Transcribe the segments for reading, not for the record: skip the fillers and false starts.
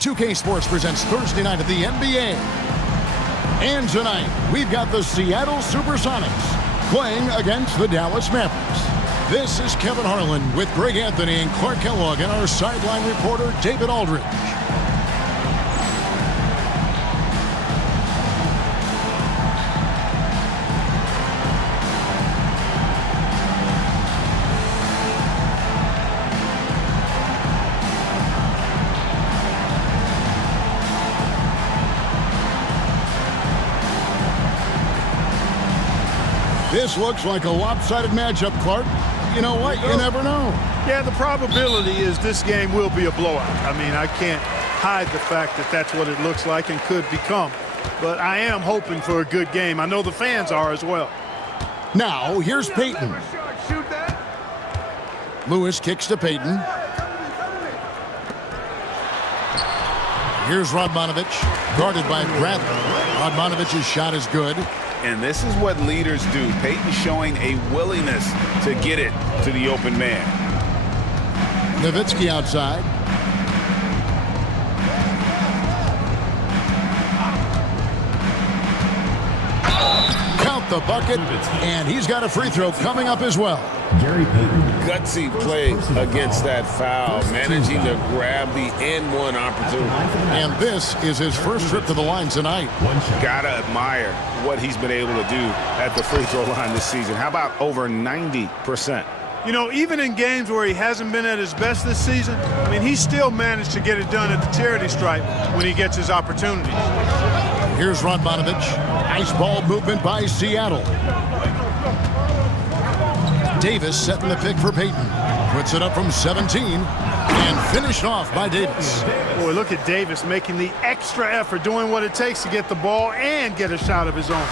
2K Sports presents Thursday night of the NBA. And tonight, we've got the Seattle Supersonics playing against the Dallas Mavericks. This is Kevin Harlan with Greg Anthony and Clark Kellogg and our sideline reporter, David Aldridge. This looks like a lopsided matchup, Clark. You know what? You never know. Yeah, the probability is this game will be a blowout. I mean, I can't hide the fact that that's what it looks like and could become. But I am hoping for a good game. I know the fans are as well. Now, here's Payton. Lewis kicks to Payton. Here's Radmanovich, guarded by Bradley. Radmanovich's shot is good. And this is what leaders do. Payton showing a willingness to get it to the open man. Nowitzki outside. Count the bucket, and he's got a free throw coming up as well. Gary Payton. Gutsy play against that foul, managing to grab the and-one opportunity. And this is his first trip to the line tonight. Gotta admire what he's been able to do at the free throw line this season. How about over 90%? You know, even in games where he hasn't been at his best this season, I mean, he still managed to get it done at the charity stripe when he gets his opportunities. Here's Radmanovich. Nice ball movement by Seattle. Davis setting the pick for Payton. Puts it up from 17 and finished off by Davis. Boy, look at Davis making the extra effort, doing what it takes to get the ball and get a shot of his own.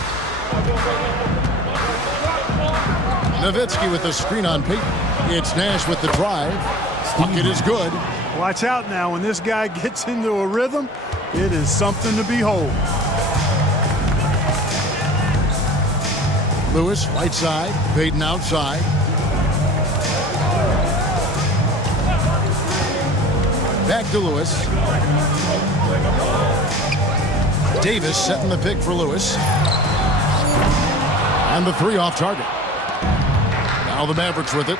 Nowitzki with the screen on Payton. It's Nash with the drive. Bucket is good. Watch out now. When this guy gets into a rhythm, it is something to behold. Lewis, right side. Payton outside. Back to Lewis. Davis setting the pick for Lewis. And the three off target. Now the Mavericks with it.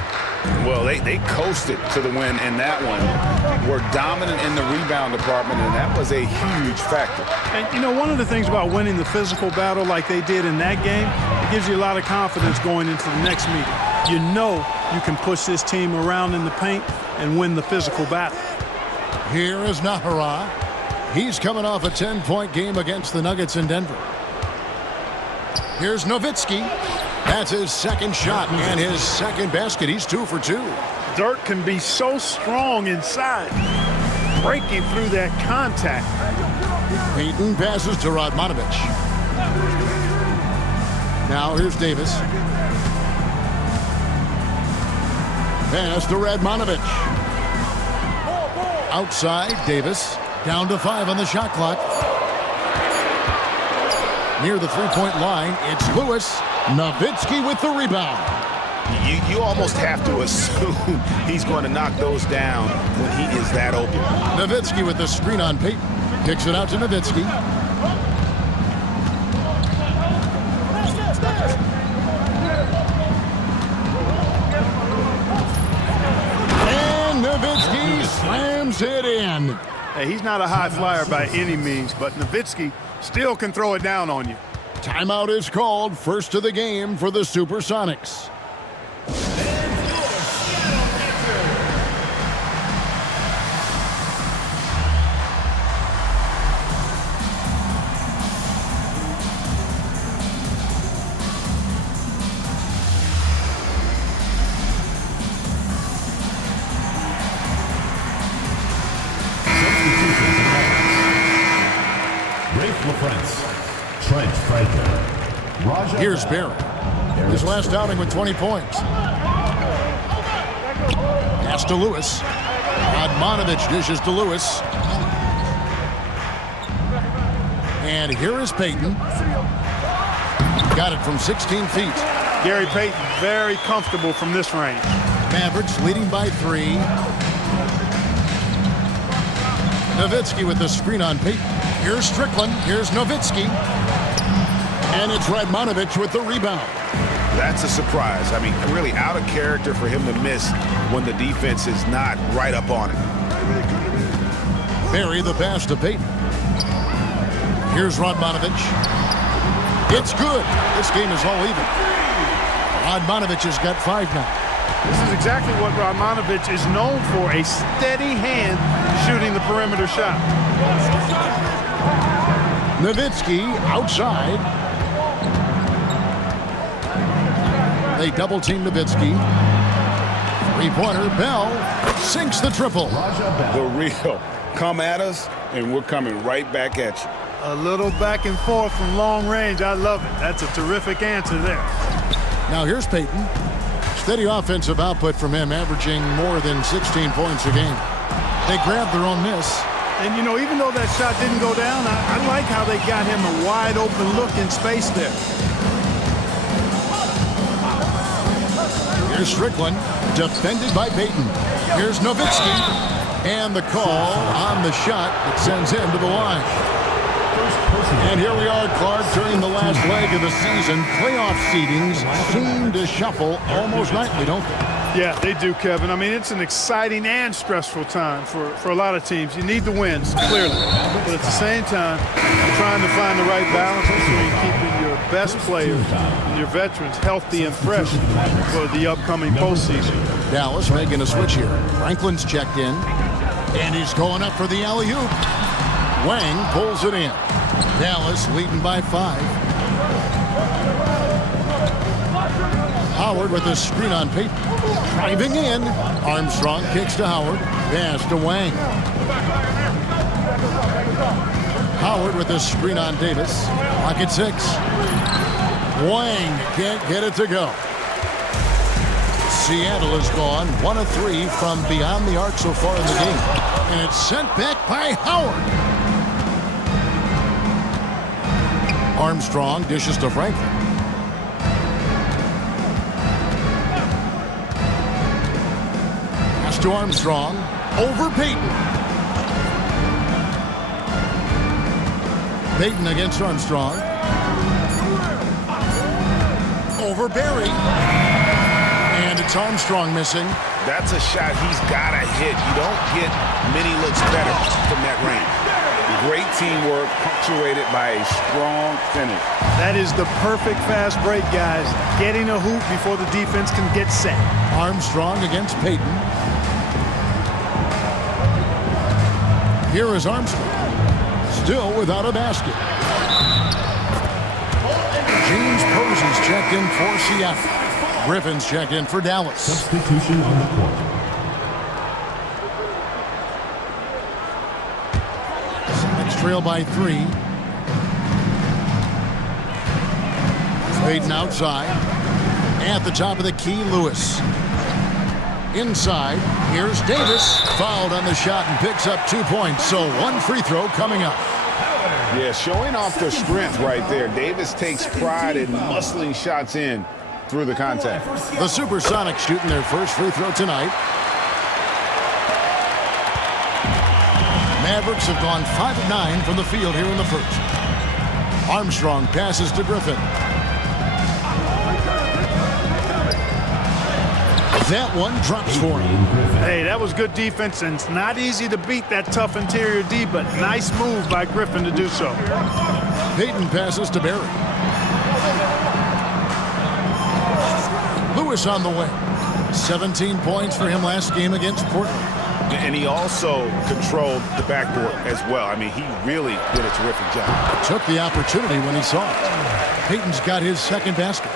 Well, they coasted to the win in that one. Were dominant in the rebound department, and that was a huge factor. And, you know, one of the things about winning the physical battle like they did in that game, it gives you a lot of confidence going into the next meeting. You know you can push this team around in the paint and win the physical battle. Here is Nahara. He's coming off a 10-point game against the Nuggets in Denver. Here's Nowitzki. That's his second shot and his second basket. He's 2 for 2. Dirk can be so strong inside, breaking through that contact. Payton passes to Radmanovich. Now here's Davis. Pass to Radmanovich. Outside, Davis. Down to 5 on the shot clock. Near the three-point line, it's Lewis. Nowitzki with the rebound. You almost have to assume he's going to knock those down when he is that open. Nowitzki with the screen on Payton. Kicks it out to Nowitzki. And Nowitzki slams it in. Hey, he's not a high flyer by any means, but Nowitzki still can throw it down on you. Timeout is called. First of the game for the Supersonics. Here's Barry. His last outing with 20 points. Pass to Lewis. Radmanovich dishes to Lewis. And here is Payton. Got it from 16 feet. Gary Payton, very comfortable from this range. Mavericks leading by 3. Nowitzki with the screen on Payton. Here's Strickland. Here's Nowitzki. And it's Radmanovich with the rebound. That's a surprise. I mean, really out of character for him to miss when the defense is not right up on it. Barry the pass to Payton. Here's Radmanovich. It's good. This game is all even. Radmanovich has got 5 now. This is exactly what Radmanovich is known for, a steady hand shooting the perimeter shot. Nowitzki outside. They double-team Nowitzki. Three-pointer, Bell sinks the triple. The real come at us, and we're coming right back at you. A little back and forth from long range. I love it. That's a terrific answer there. Now here's Payton. Steady offensive output from him, averaging more than 16 points a game. They grabbed their own miss. And, you know, even though that shot didn't go down, I like how they got him a wide-open look in space there. Here's Strickland, defended by Payton. Here's Nowitzki, and the call on the shot that sends him to the line. And here we are, Clark, during the last leg of the season. Playoff seedings seem to shuffle almost nightly, don't they? Yeah, they do, Kevin. I mean, it's an exciting and stressful time for a lot of teams. You need the wins, clearly. But at the same time, trying to find the right balance between keeping your best players and your veterans healthy and fresh for the upcoming postseason. Dallas making a switch here. Franklin's checked in, and he's going up for the alley-oop. Wang pulls it in. Dallas leading by 5. Howard with a screen on Payton. Driving in. Armstrong kicks to Howard. Pass to Wang. Howard with a screen on Davis. Clock at 6. Wang can't get it to go. Seattle is gone 1 of 3 from beyond the arc so far in the game. And it's sent back by Howard. Armstrong dishes to Franklin. Pass to Armstrong. Over Payton. Payton against Armstrong. Over Barry. And it's Armstrong missing. That's a shot he's got to hit. You don't get many looks better from that range. Great teamwork, punctuated by a strong finish. That is the perfect fast break, guys. Getting a hoop before the defense can get set. Armstrong against Payton. Here is Armstrong. Still without a basket. James Posey's checked in for Seattle. Griffin's checked in for Dallas. Substitution on the court. Trail by 3. Payton outside. At the top of the key, Lewis. Inside, here's Davis. Fouled on the shot and picks up 2 points. So 1 free throw coming up. Yeah, showing off the strength right there. Davis takes pride in muscling shots in through the contact. The Supersonics shooting their first free throw tonight. Mavericks have gone 5 of 9 from the field here in the first. Armstrong passes to Griffin. That one drops for him. Hey, that was good defense, and it's not easy to beat that tough interior D, but nice move by Griffin to do so. Payton passes to Barry. Lewis on the way. 17 points for him last game against Portland. And he also controlled the backboard as well. I mean, he really did a terrific job. Took the opportunity when he saw it. Payton's got his second basket.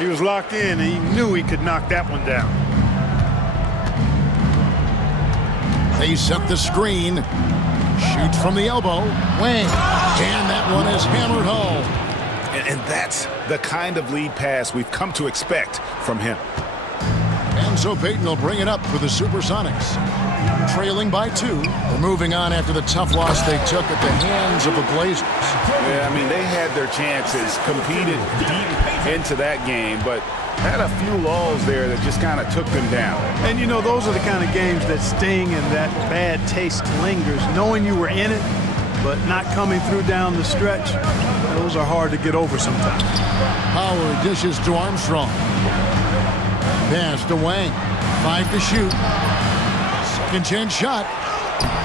He was locked in, and he knew he could knock that one down. They set the screen. Shoots from the elbow. Wang. And that one is hammered home. And that's the kind of lead pass we've come to expect from him. And so Payton will bring it up for the Supersonics. Trailing by 2. They're moving on after the tough loss they took at the hands of the Blazers. Yeah, I mean, they had their chances, competed deep into that game, but Had a few lulls there that just kind of took them down. And, you know, those are the kind of games that sting and that bad taste lingers. Knowing you were in it, but not coming through down the stretch, those are hard to get over sometimes. Howard dishes to Armstrong. Pass to Wang. 5 to shoot. Second chance shot.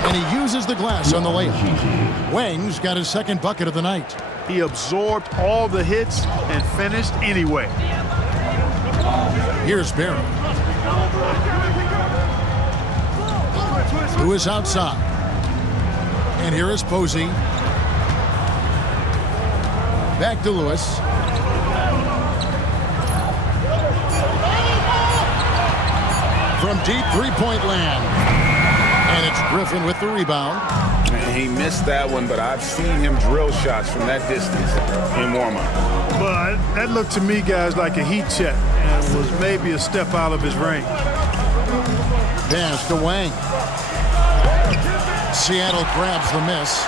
And he uses the glass on the layup. Wang's got his second bucket of the night. He absorbed all the hits and finished anyway. Here's Barry. Who is outside. And here is Posey. Back to Lewis. From deep three-point land. And it's Griffin with the rebound. He missed that one, but I've seen him drill shots from that distance in warm-up. But that looked to me, guys, like a heat check and was maybe a step out of his range. Pass to Wang. Seattle grabs the miss.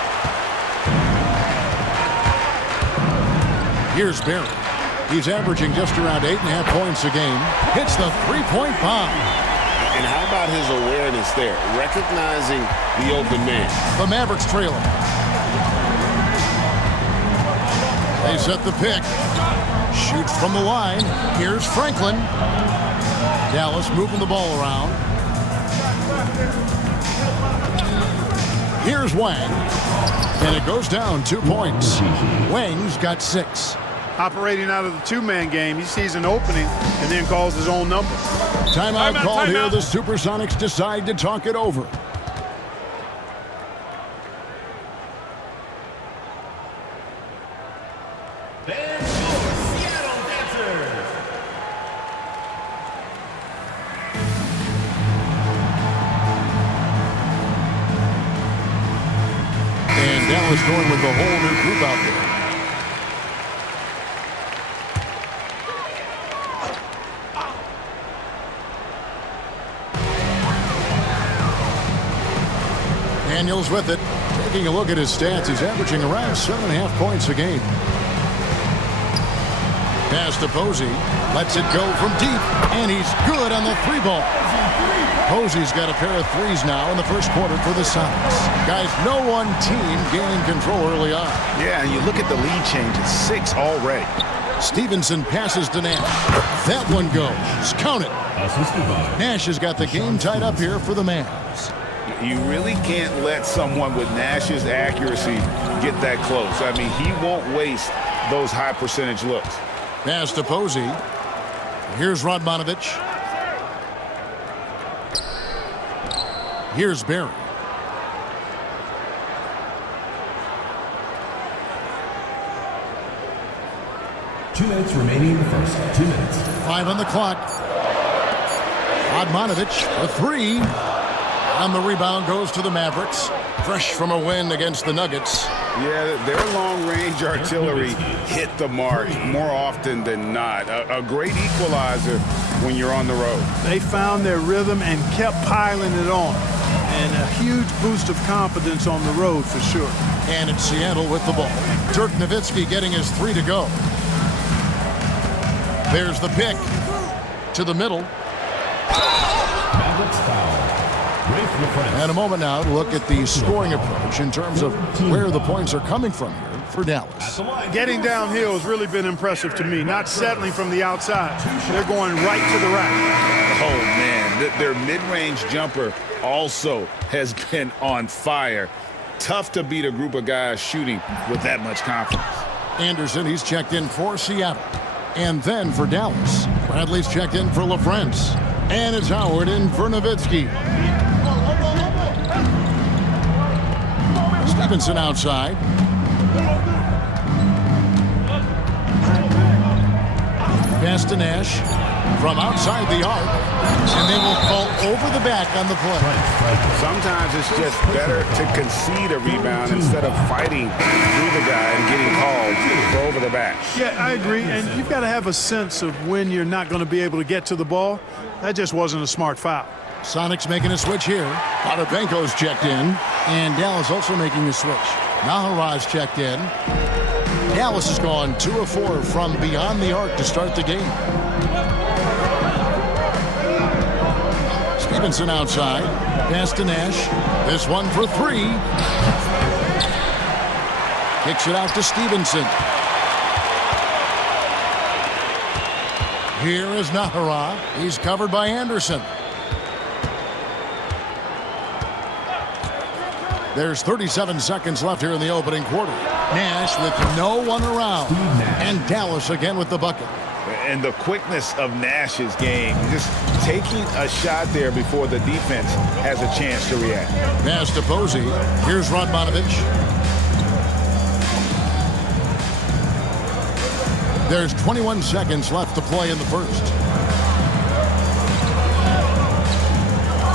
Here's Barry. He's averaging just around 8.5 points a game. Hits the three-point bomb. And how about his awareness there, recognizing the open man? The Mavericks trailing. They set the pick. Shoots from the line. Here's Franklin. Dallas moving the ball around. Here's Wang. And it goes down 2 points. Wang's got 6. Operating out of the two-man game, he sees an opening and then calls his own number. Timeout called here. The Supersonics decide to talk it over. And Dallas going with the whole new group out there. Daniels with it. Taking a look at his stats, he's averaging around 7.5 points a game. Pass to Posey. Lets it go from deep. And he's good on the three ball. Posey's got a pair of threes now in the first quarter for the Sonics. Guys, no one team gaining control early on. Yeah, and you look at the lead change. It's 6 already. Stevenson passes to Nash. That one goes. Count it. Nash has got the game tied up here for the Mavs. You really can't let someone with Nash's accuracy get that close. I mean, he won't waste those high percentage looks. Pass to Posey. Here's Radmanovich. Here's Barry. Two minutes remaining in the first. 2 minutes. 5 on the clock. Radmanovich for 3. And the rebound goes to the Mavericks. Fresh from a win against the Nuggets. Yeah, their long-range artillery hit the mark more often than not. A great equalizer when you're on the road. They found their rhythm and kept piling it on. And a huge boost of confidence on the road for sure. And it's Seattle with the ball. Dirk Nowitzki getting his 3 to go. There's the pick. To the middle. Mavericks foul. And a moment now to look at the scoring approach in terms of where the points are coming from here for Dallas. Getting downhill has really been impressive to me. Not settling from the outside. They're going right to the rack. Oh, man. Their mid-range jumper also has been on fire. Tough to beat a group of guys shooting with that much confidence. Anderson, he's checked in for Seattle. And then for Dallas, Bradley's checked in for LaFrance. And it's Howard in for Nowitzki. Stevenson outside. Pass to Nash from outside the arc. And they will fall over the back on the play. Sometimes it's just better to concede a rebound instead of fighting through the guy and getting called for over the back. Yeah, I agree. And you've got to have a sense of when you're not going to be able to get to the ball. That just wasn't a smart foul. Sonics making a switch here. Potapenko's checked in. And Dallas also making a switch. Naharaj checked in. Dallas has gone 2 of 4 from beyond the arc to start the game. Stevenson outside. Pass to Nash. This one for 3. Kicks it out to Stevenson. Here is Nahara. He's covered by Anderson. There's 37 seconds left here in the opening quarter. Nash with no one around. And Dallas again with the bucket. And the quickness of Nash's game, just taking a shot there before the defense has a chance to react. Pass to Posey. Here's Radmanovich. There's 21 seconds left to play in the first.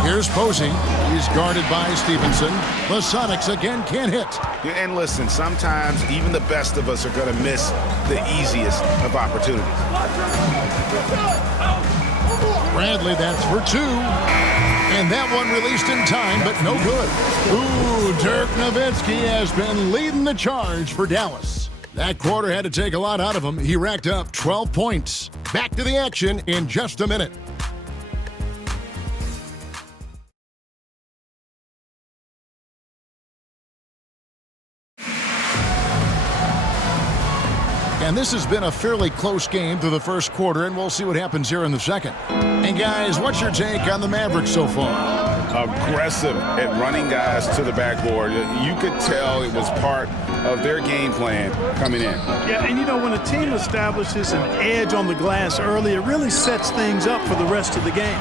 Here's Posey. He's guarded by Stevenson. The Sonics again can't hit. And listen, sometimes even the best of us are going to miss the easiest of opportunities. Bradley, that's for 2. And that one released in time, but no good. Ooh, Dirk Nowitzki has been leading the charge for Dallas. That quarter had to take a lot out of him. He racked up 12 points. Back to the action in just a minute. And this has been a fairly close game through the first quarter, and we'll see what happens here in the second. And guys, what's your take on the Mavericks so far? Aggressive at running guys to the backboard. You could tell it was part of their game plan coming in. Yeah, and you know, when a team establishes an edge on the glass early, it really sets things up for the rest of the game.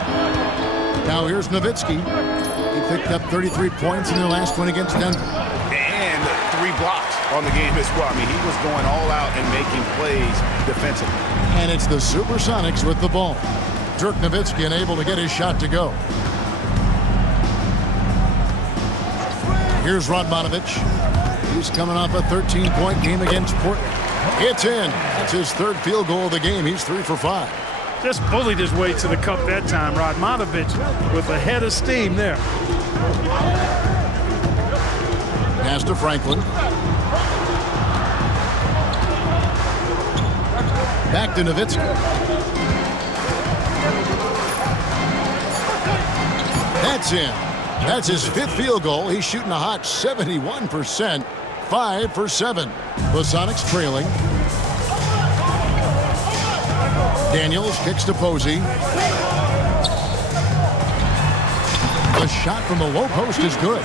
Now here's Nowitzki. He picked up 33 points in their last one against Denver. And 3 blocks on the game as well. I mean, he was going all out and making plays defensively. And it's the Supersonics with the ball. Dirk Nowitzki unable to get his shot to go. Here's Radmanovich. He's coming off a 13-point game against Portland. It's in. That's his 3rd field goal of the game. He's 3 for 5. Just bullied his way to the cup that time. Radmanovich with a head of steam there. Pass to Franklin. Back to Nowitzki. That's in. That's his 5th field goal. He's shooting a hot 71%. 5 for 7. The Sonics trailing. Daniels kicks to Posey. The shot from the low post is good.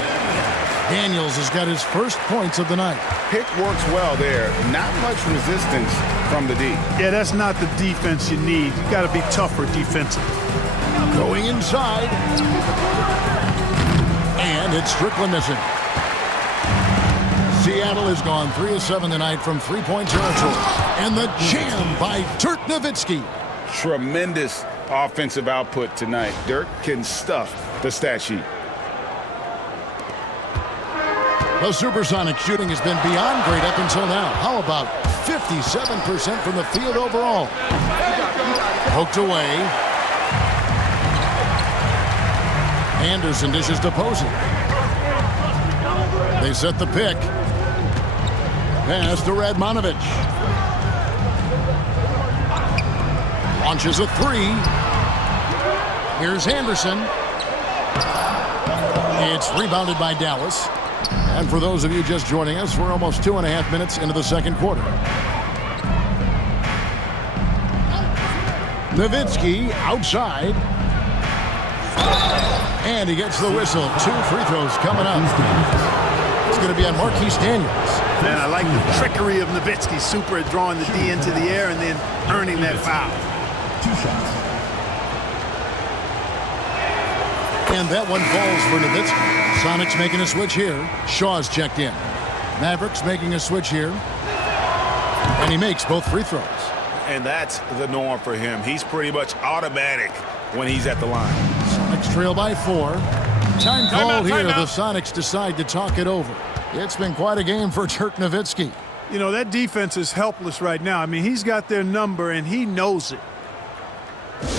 Daniels has got his first points of the night. Pick works well there. Not much resistance from the D. Yeah, that's not the defense you need. You got to be tougher defensively. Going inside. And it's Strickland missing. Seattle has gone 3 of 7 tonight from 3-point territory. And the jam by Dirk Nowitzki. Tremendous offensive output tonight. Dirk can stuff the stat sheet. The Supersonic shooting has been beyond great up until now. How about 57% from the field overall? Poked away. Anderson dishes to Posey. They set the pick. Pass to Radmanovich. Launches a 3. Here's Anderson. It's rebounded by Dallas. And for those of you just joining us, we're almost 2.5 minutes into the second quarter. Nowitzki outside. And he gets the whistle. 2 free throws coming up. It's going to be on Marquise Daniels. Man, I like the trickery of Nowitzki. Super at drawing the D into the air and then earning that foul. 2 shots. And that one falls for Nowitzki. Sonics making a switch here. Shaw's checked in. Mavericks making a switch here. And he makes both free throws. And that's the norm for him. He's pretty much automatic when he's at the line. Sonics trail by 4. Time called here. The Sonics decide to talk it over. It's been quite a game for Dirk Nowitzki. You know, that defense is helpless right now. I mean, he's got their number, and he knows it. Okay,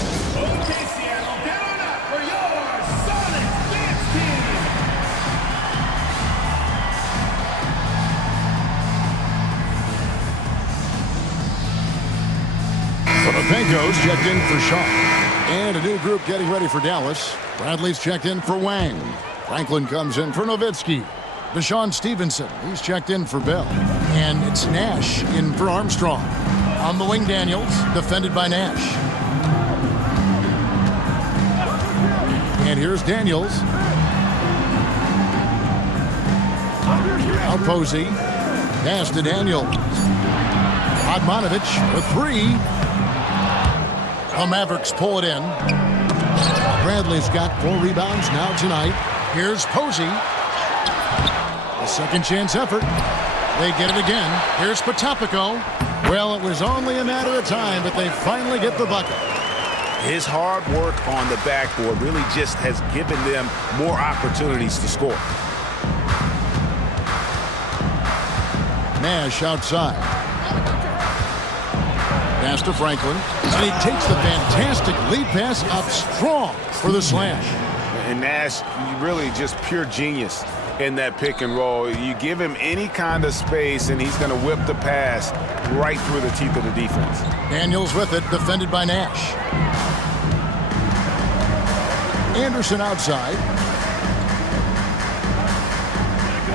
Seattle, get on up for your Sonics dance team. Potapenko's checked in for Shaw. And a new group getting ready for Dallas. Bradley's checked in for Wang. Franklin comes in for Nowitzki. Deshaun Stevenson, he's checked in for Bell. And it's Nash in for Armstrong. On the wing, Daniels, defended by Nash. And here's Daniels. Now Posey. Pass to Daniels. Odmanovich for three. The Mavericks pull it in. Bradley's got 4 rebounds now tonight. Here's Posey. A second chance effort. They get it again. Here's Potapenko. Well, it was only a matter of time, but they finally get the bucket. His hard work on the backboard really just has given them more opportunities to score. Nash outside. Pass to Franklin. And he takes the fantastic lead pass up strong for the slam. And Nash, really just pure genius in that pick and roll. You give him any kind of space, and he's going to whip the pass right through the teeth of the defense. Daniels with it, defended by Nash. Anderson outside.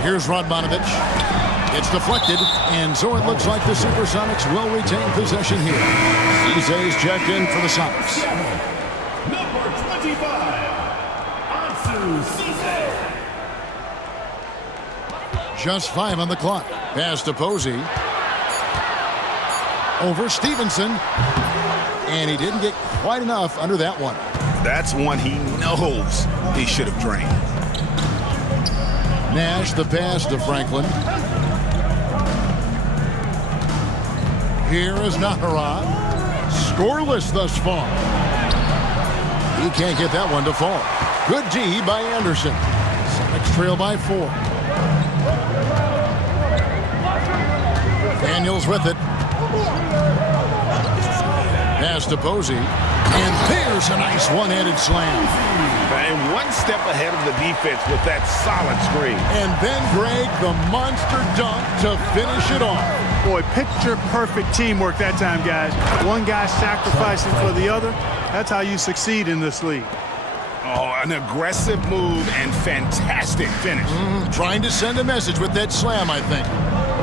Here's Radmanovich. It's deflected, and so it looks like the Supersonics will retain possession here. Ceze's checked in for the Sonics. Number 25, Ansu Cisse. Just 5 on the clock. Pass to Posey. Over Stevenson. And he didn't get quite enough under that one. That's one he knows he should have drained. Nash the pass to Franklin. Here is Nahara. Scoreless thus far. He can't get that one to fall. Good D by Anderson. Sonics trail by 4. Daniels with it. Pass to Posey. And there's a nice one-handed slam. And one step ahead of the defense with that solid screen. And then Greg, the monster dunk to finish it off. Boy, picture-perfect teamwork that time, guys. One guy sacrificing for the other. That's how you succeed in this league. Oh, an aggressive move and fantastic finish. Trying to send a message with that slam, I think.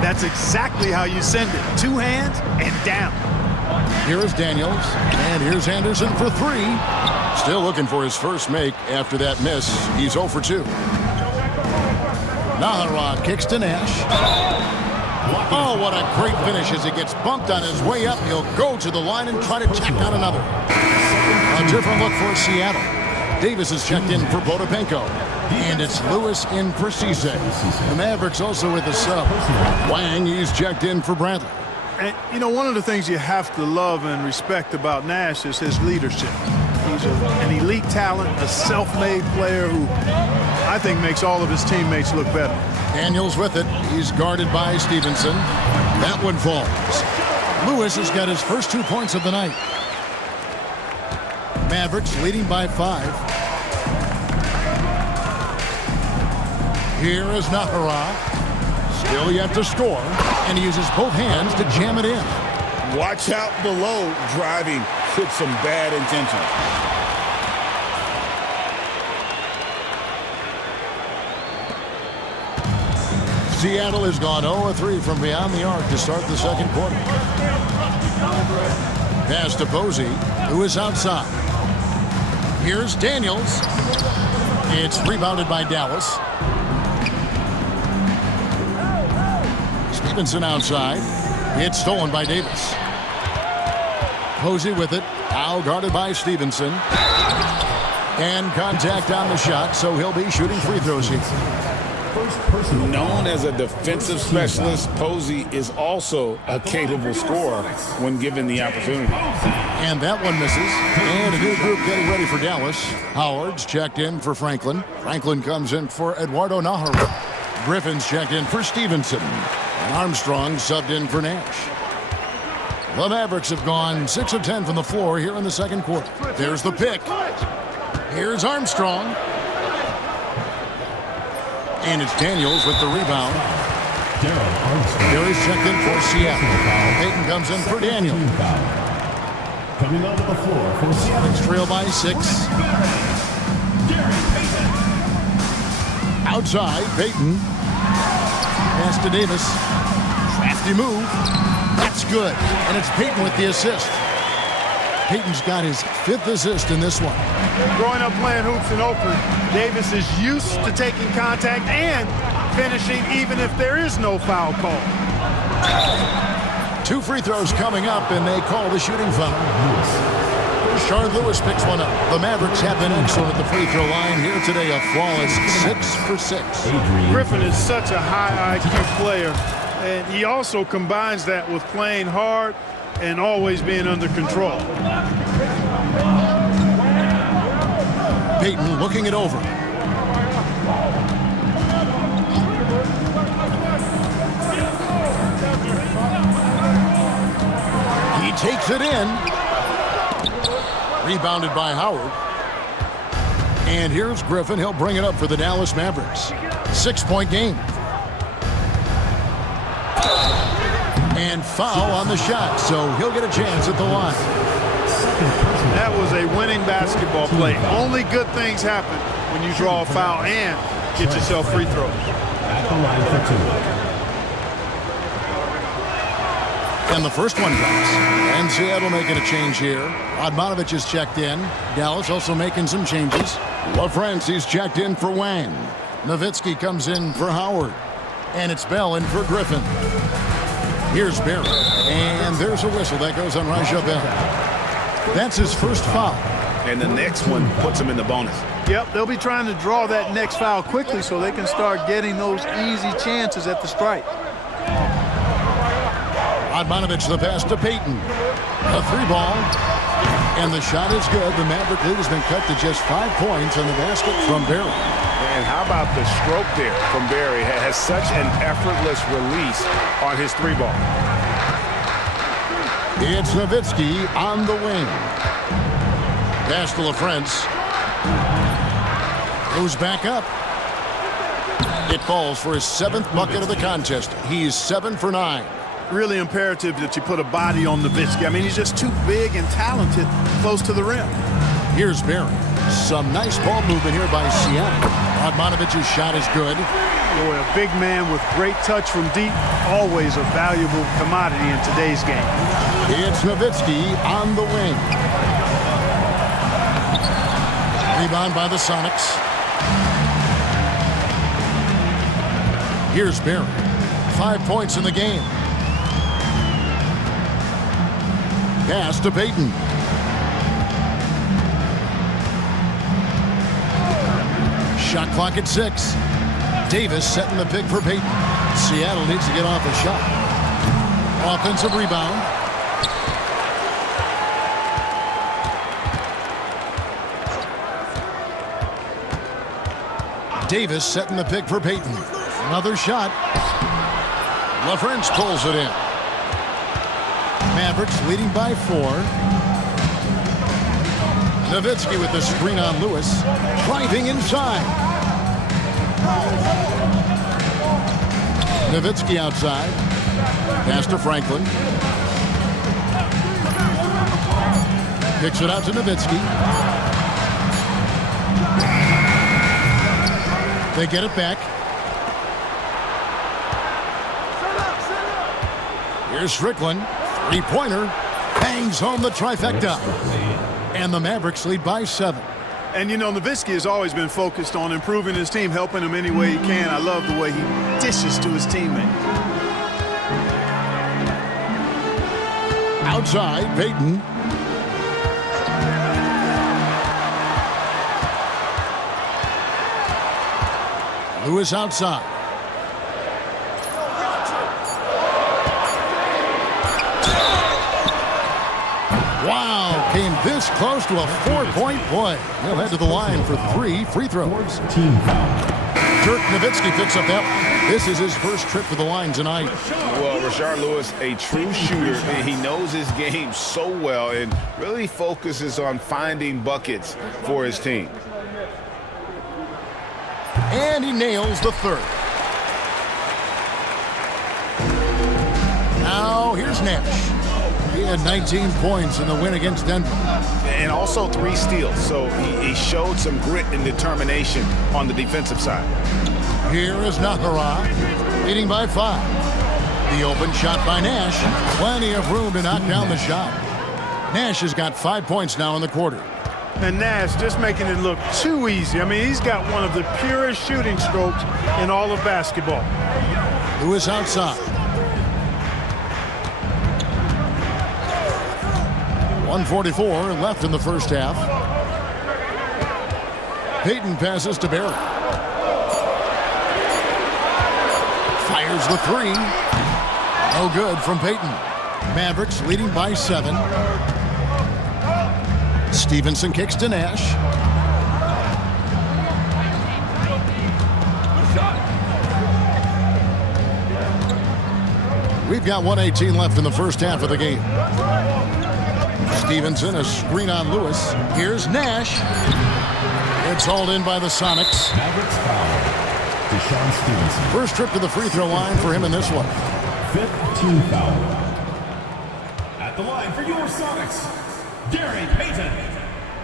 That's exactly how you send it. 2 hands and down. Here's Daniels, and here's Anderson for 3. Still looking for his first make after that miss. He's 0 for 2. Nahara kicks to Nash. Oh, what a great finish as he gets bumped on his way up. He'll go to the line and try to tack on another. A different look for Seattle. Davis is checked in for Potapenko. And it's Lewis in for Cisse. The Mavericks also with a sub. Wang, he's checked in for Bradley. And, you know, one of the things you have to love and respect about Nash is his leadership. He's an elite talent, a self-made player who I think makes all of his teammates look better. Daniels with it. He's guarded by Stevenson. That one falls. Lewis has got his first 2 points of the night. Mavericks leading by 5. Here is Nahara. Still yet to score, and he uses both hands to jam it in. Watch out below, driving with some bad intentions. Seattle has gone 0-3 from beyond the arc to start the second quarter. Pass to Posey, who is outside. Here's Daniels. It's rebounded by Dallas. Stevenson outside. It's stolen by Davis. Posey with it. Now guarded by Stevenson. And contact on the shot, so he'll be shooting free throws here. Known as a defensive specialist, Posey is also a capable scorer when given the opportunity. And that one misses. And a new group getting ready for Dallas. Howard's checked in for Franklin. Franklin comes in for Eduardo Nahara. Griffin's checked in for Stevenson. And Armstrong subbed in for Nash. The Mavericks have gone 6 of 10 from the floor here in the second quarter. There's the pick. Here's Armstrong. And it's Daniels with the rebound. Gary's checked in for Seattle. Payton comes in for Daniels. Coming onto the floor for Seattle. Trail by 6. Outside, Payton. Pass to Davis. Crafty move. That's good. And it's Payton with the assist. Payton's got his 5th assist in this one. Growing up playing hoops in Oakland, Davis is used to taking contact and finishing even if there is no foul call. 2 free throws coming up, and they call the shooting foul. Rashard Lewis picks one up. The Mavericks have been excellent at the free throw line here today, a flawless 6 for 6. Griffin is such a high IQ player, and he also combines that with playing hard and always being under control. Payton looking it over. He takes it in. Rebounded by Howard. And here's Griffin. He'll bring it up for the Dallas Mavericks. 6-point game. And foul on the shot, so he'll get a chance at the line. That was a winning basketball play. Only good things happen when you draw a foul and get yourself free throws. At the line for 2. And the first one drops. And Seattle making a change here. Radmanovich is checked in. Dallas also making some changes. LaFrance's checked in for Wang. Nowitzki comes in for Howard. And it's Bell in for Griffin. Here's Barry. And there's a whistle that goes on Raja Bell. That's his first foul. And the next one puts him in the bonus. Yep, they'll be trying to draw that next foul quickly so they can start getting those easy chances at the stripe. Radmanovich the pass to Payton. A 3-ball. And the shot is good. The Maverick lead has been cut to just 5 points on the basket from Barry. And how about the stroke there from Barry? Has such an effortless release on his 3-ball. It's Nowitzki on the wing. Pass to LaFrance. Goes back up. It falls for his 7th bucket of the contest. He's 7 for 9. Really imperative that you put a body on Nowitzki. I mean, he's just too big and talented close to the rim. Here's Barry. Some nice ball movement here by Seattle. Radmanovich's shot is good. Boy, a big man with great touch from deep, always a valuable commodity in today's game. It's Nowitzki on the wing. Rebound by the Sonics. Here's Barry. 5 points in the game. Pass to Payton. Shot clock at 6. Davis setting the pick for Payton. Seattle needs to get off a shot. Offensive rebound. Davis setting the pick for Payton. Another shot. LaFrance pulls it in. Mavericks leading by 4. Nowitzki with the screen on Lewis. Driving inside. Nowitzki outside. Pass to Franklin. Kicks it out to Nowitzki. They get it back. Here's Strickland. 3-pointer. Bangs home the trifecta. And the Mavericks lead by 7. And, you know, Nowitzki has always been focused on improving his team, helping him any way he can. I love the way he dishes to his teammates. Outside, Payton. Lewis outside. Wow, came this close to a 4-point play. He'll head to the line for 3 free throws. Team foul. Dirk Nowitzki picks up that. This is his first trip to the line tonight. Well, Rashard Lewis, a true shooter. He knows his game so well and really focuses on finding buckets for his team. And he nails the 3rd. Now here's Nash. He had 19 points in the win against Denver. And also 3 steals, so he showed some grit and determination on the defensive side. Here is Nahara, leading by 5. The open shot by Nash. Plenty of room to knock down the shot. Nash has got 5 points now in the quarter. And Nash just making it look too easy. I mean, he's got one of the purest shooting strokes in all of basketball. Lewis outside. 1:44 left in the first half. Payton passes to Barry. Fires the 3. No good from Payton. Mavericks leading by 7. Stevenson kicks to Nash. We've got 1:18 left in the first half of the game. Stevenson, a screen on Lewis. Here's Nash. It's hauled in by the Sonics. Mavericks foul. Deshaun Stevenson. First trip to the free throw line for him in this one. 5th team foul. At the line for your Sonics, Gary Payton.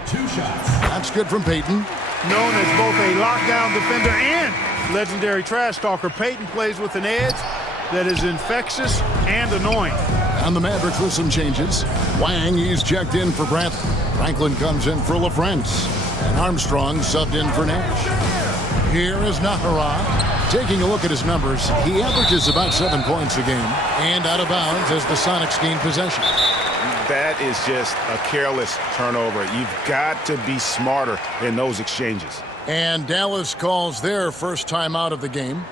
2 shots. That's good from Payton. Known as both a lockdown defender and legendary trash talker, Payton plays with an edge that is infectious and annoying. And the Mavericks with some changes. Wang, he's checked in for Brantley. Franklin comes in for LaFrance. And Armstrong subbed in for Nash. Here is Nahara. Taking a look at his numbers, he averages about 7 points a game. And out of bounds as the Sonics gain possession. That is just a careless turnover. You've got to be smarter in those exchanges. And Dallas calls their first time out of the game.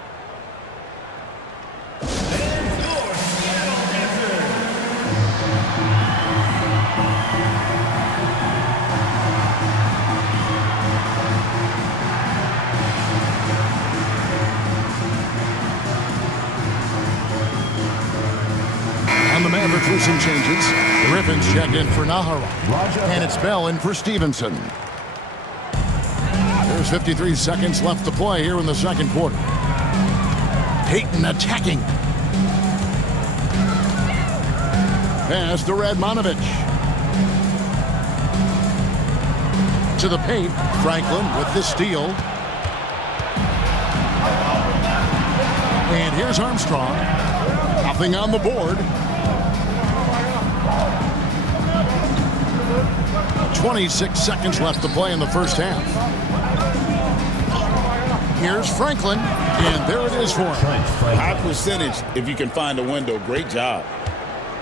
And the Mavericks with some changes. Griffin's checked in for Nahara. And it's Bell in for Stevenson. There's 53 seconds left to play here in the second quarter. Payton attacking. Pass to Radmanovich. To the paint. Franklin with the steal. And here's Armstrong. Nothing on the board. 26 seconds left to play in the first half. Here's Franklin, and there it is for him. High percentage if you can find a window. Great job.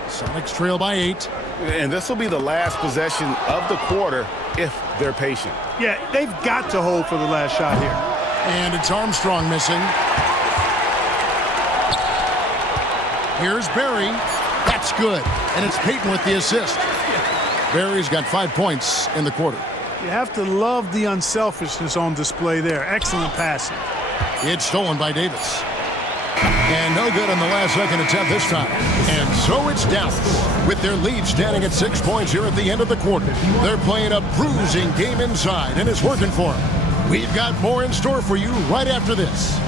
Sonics trail by 8. And this will be the last possession of the quarter if they're patient. Yeah, they've got to hold for the last shot here. And it's Armstrong missing. Here's Barry. That's good. And it's Payton with the assist. Barry's got 5 points in the quarter. You have to love the unselfishness on display there. Excellent passing. It's stolen by Davis. And no good on the last second attempt this time. And so it's Dallas with their lead standing at 6 points here at the end of the quarter. They're playing a bruising game inside, and it's working for them. We've got more in store for you right after this.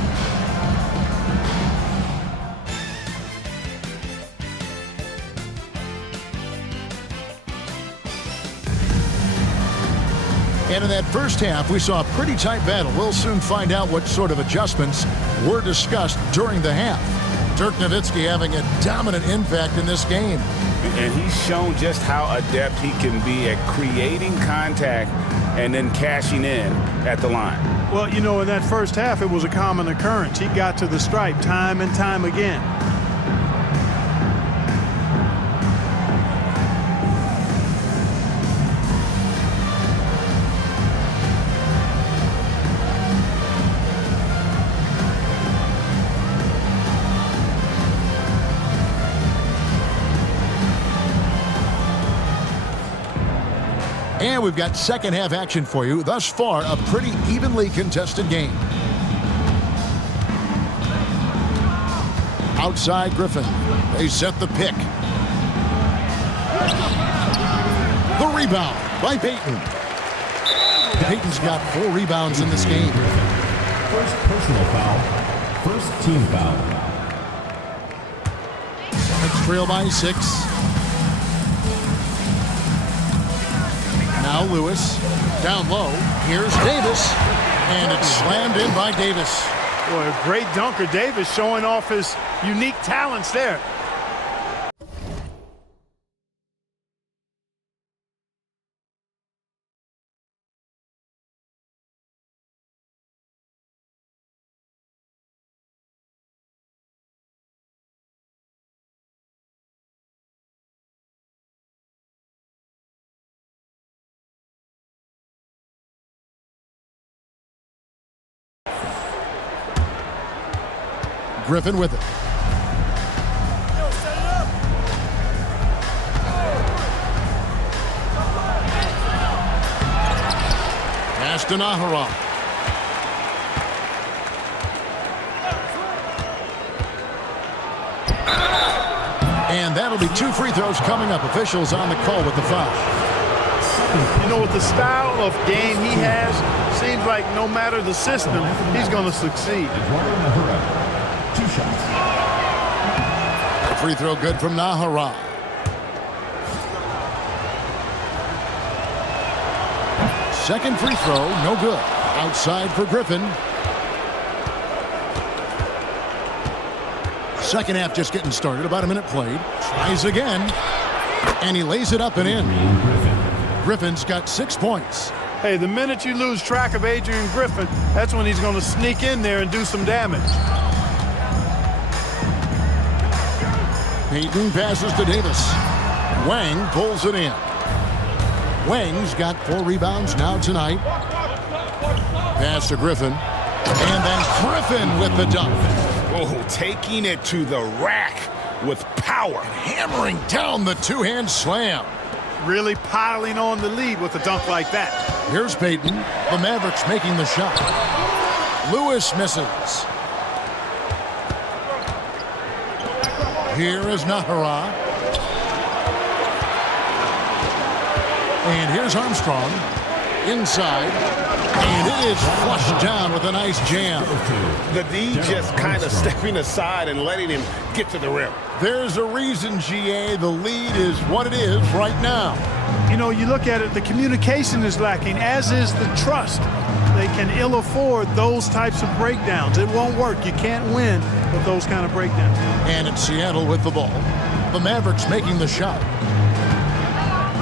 And in that first half, we saw a pretty tight battle. We'll soon find out what sort of adjustments were discussed during the half. Dirk Nowitzki having a dominant impact in this game. And he's shown just how adept he can be at creating contact and then cashing in at the line. Well, you know, in that first half, it was a common occurrence. He got to the stripe time and time again. And we've got second half action for you. Thus far, a pretty evenly contested game. Outside Griffin. They set the pick. The rebound by Payton. Payton's got 4 rebounds in this game. First personal foul. First team foul. Let's trail by 6. Now Lewis. Down low. Here's Davis. And it's slammed in by Davis. Boy, a great dunker. Davis showing off his unique talents there. Griffin with it. Pass to Nahara. And that'll be 2 free throws coming up. Officials on the call with the foul. You know, with the style of game he has, seems like no matter the system, he's going to succeed. 2 shots. The free throw good from Nahara. Second free throw, no good. Outside for Griffin. Second half just getting started. About a minute played. Tries again. And he lays it up and in. Griffin's got 6 points. Hey, the minute you lose track of Adrian Griffin, that's when he's going to sneak in there and do some damage. Payton passes to Davis. Wang pulls it in. Wang's got 4 rebounds now tonight. Pass to Griffin. And then Griffin with the dunk. Oh, taking it to the rack with power. Hammering down the two-hand slam. Really piling on the lead with a dunk like that. Here's Payton. The Mavericks making the shot. Lewis misses. Here is Nahara. And here's Armstrong. Inside. And it is flushed down with a nice jam. The D just kind of stepping aside and letting him get to the rim. There's a reason, GA, the lead is what it is right now. You know, you look at it, the communication is lacking, as is the trust. They can ill afford those types of breakdowns. It won't work. You can't win with those kind of breakdowns. And it's Seattle with the ball. The Mavericks making the shot.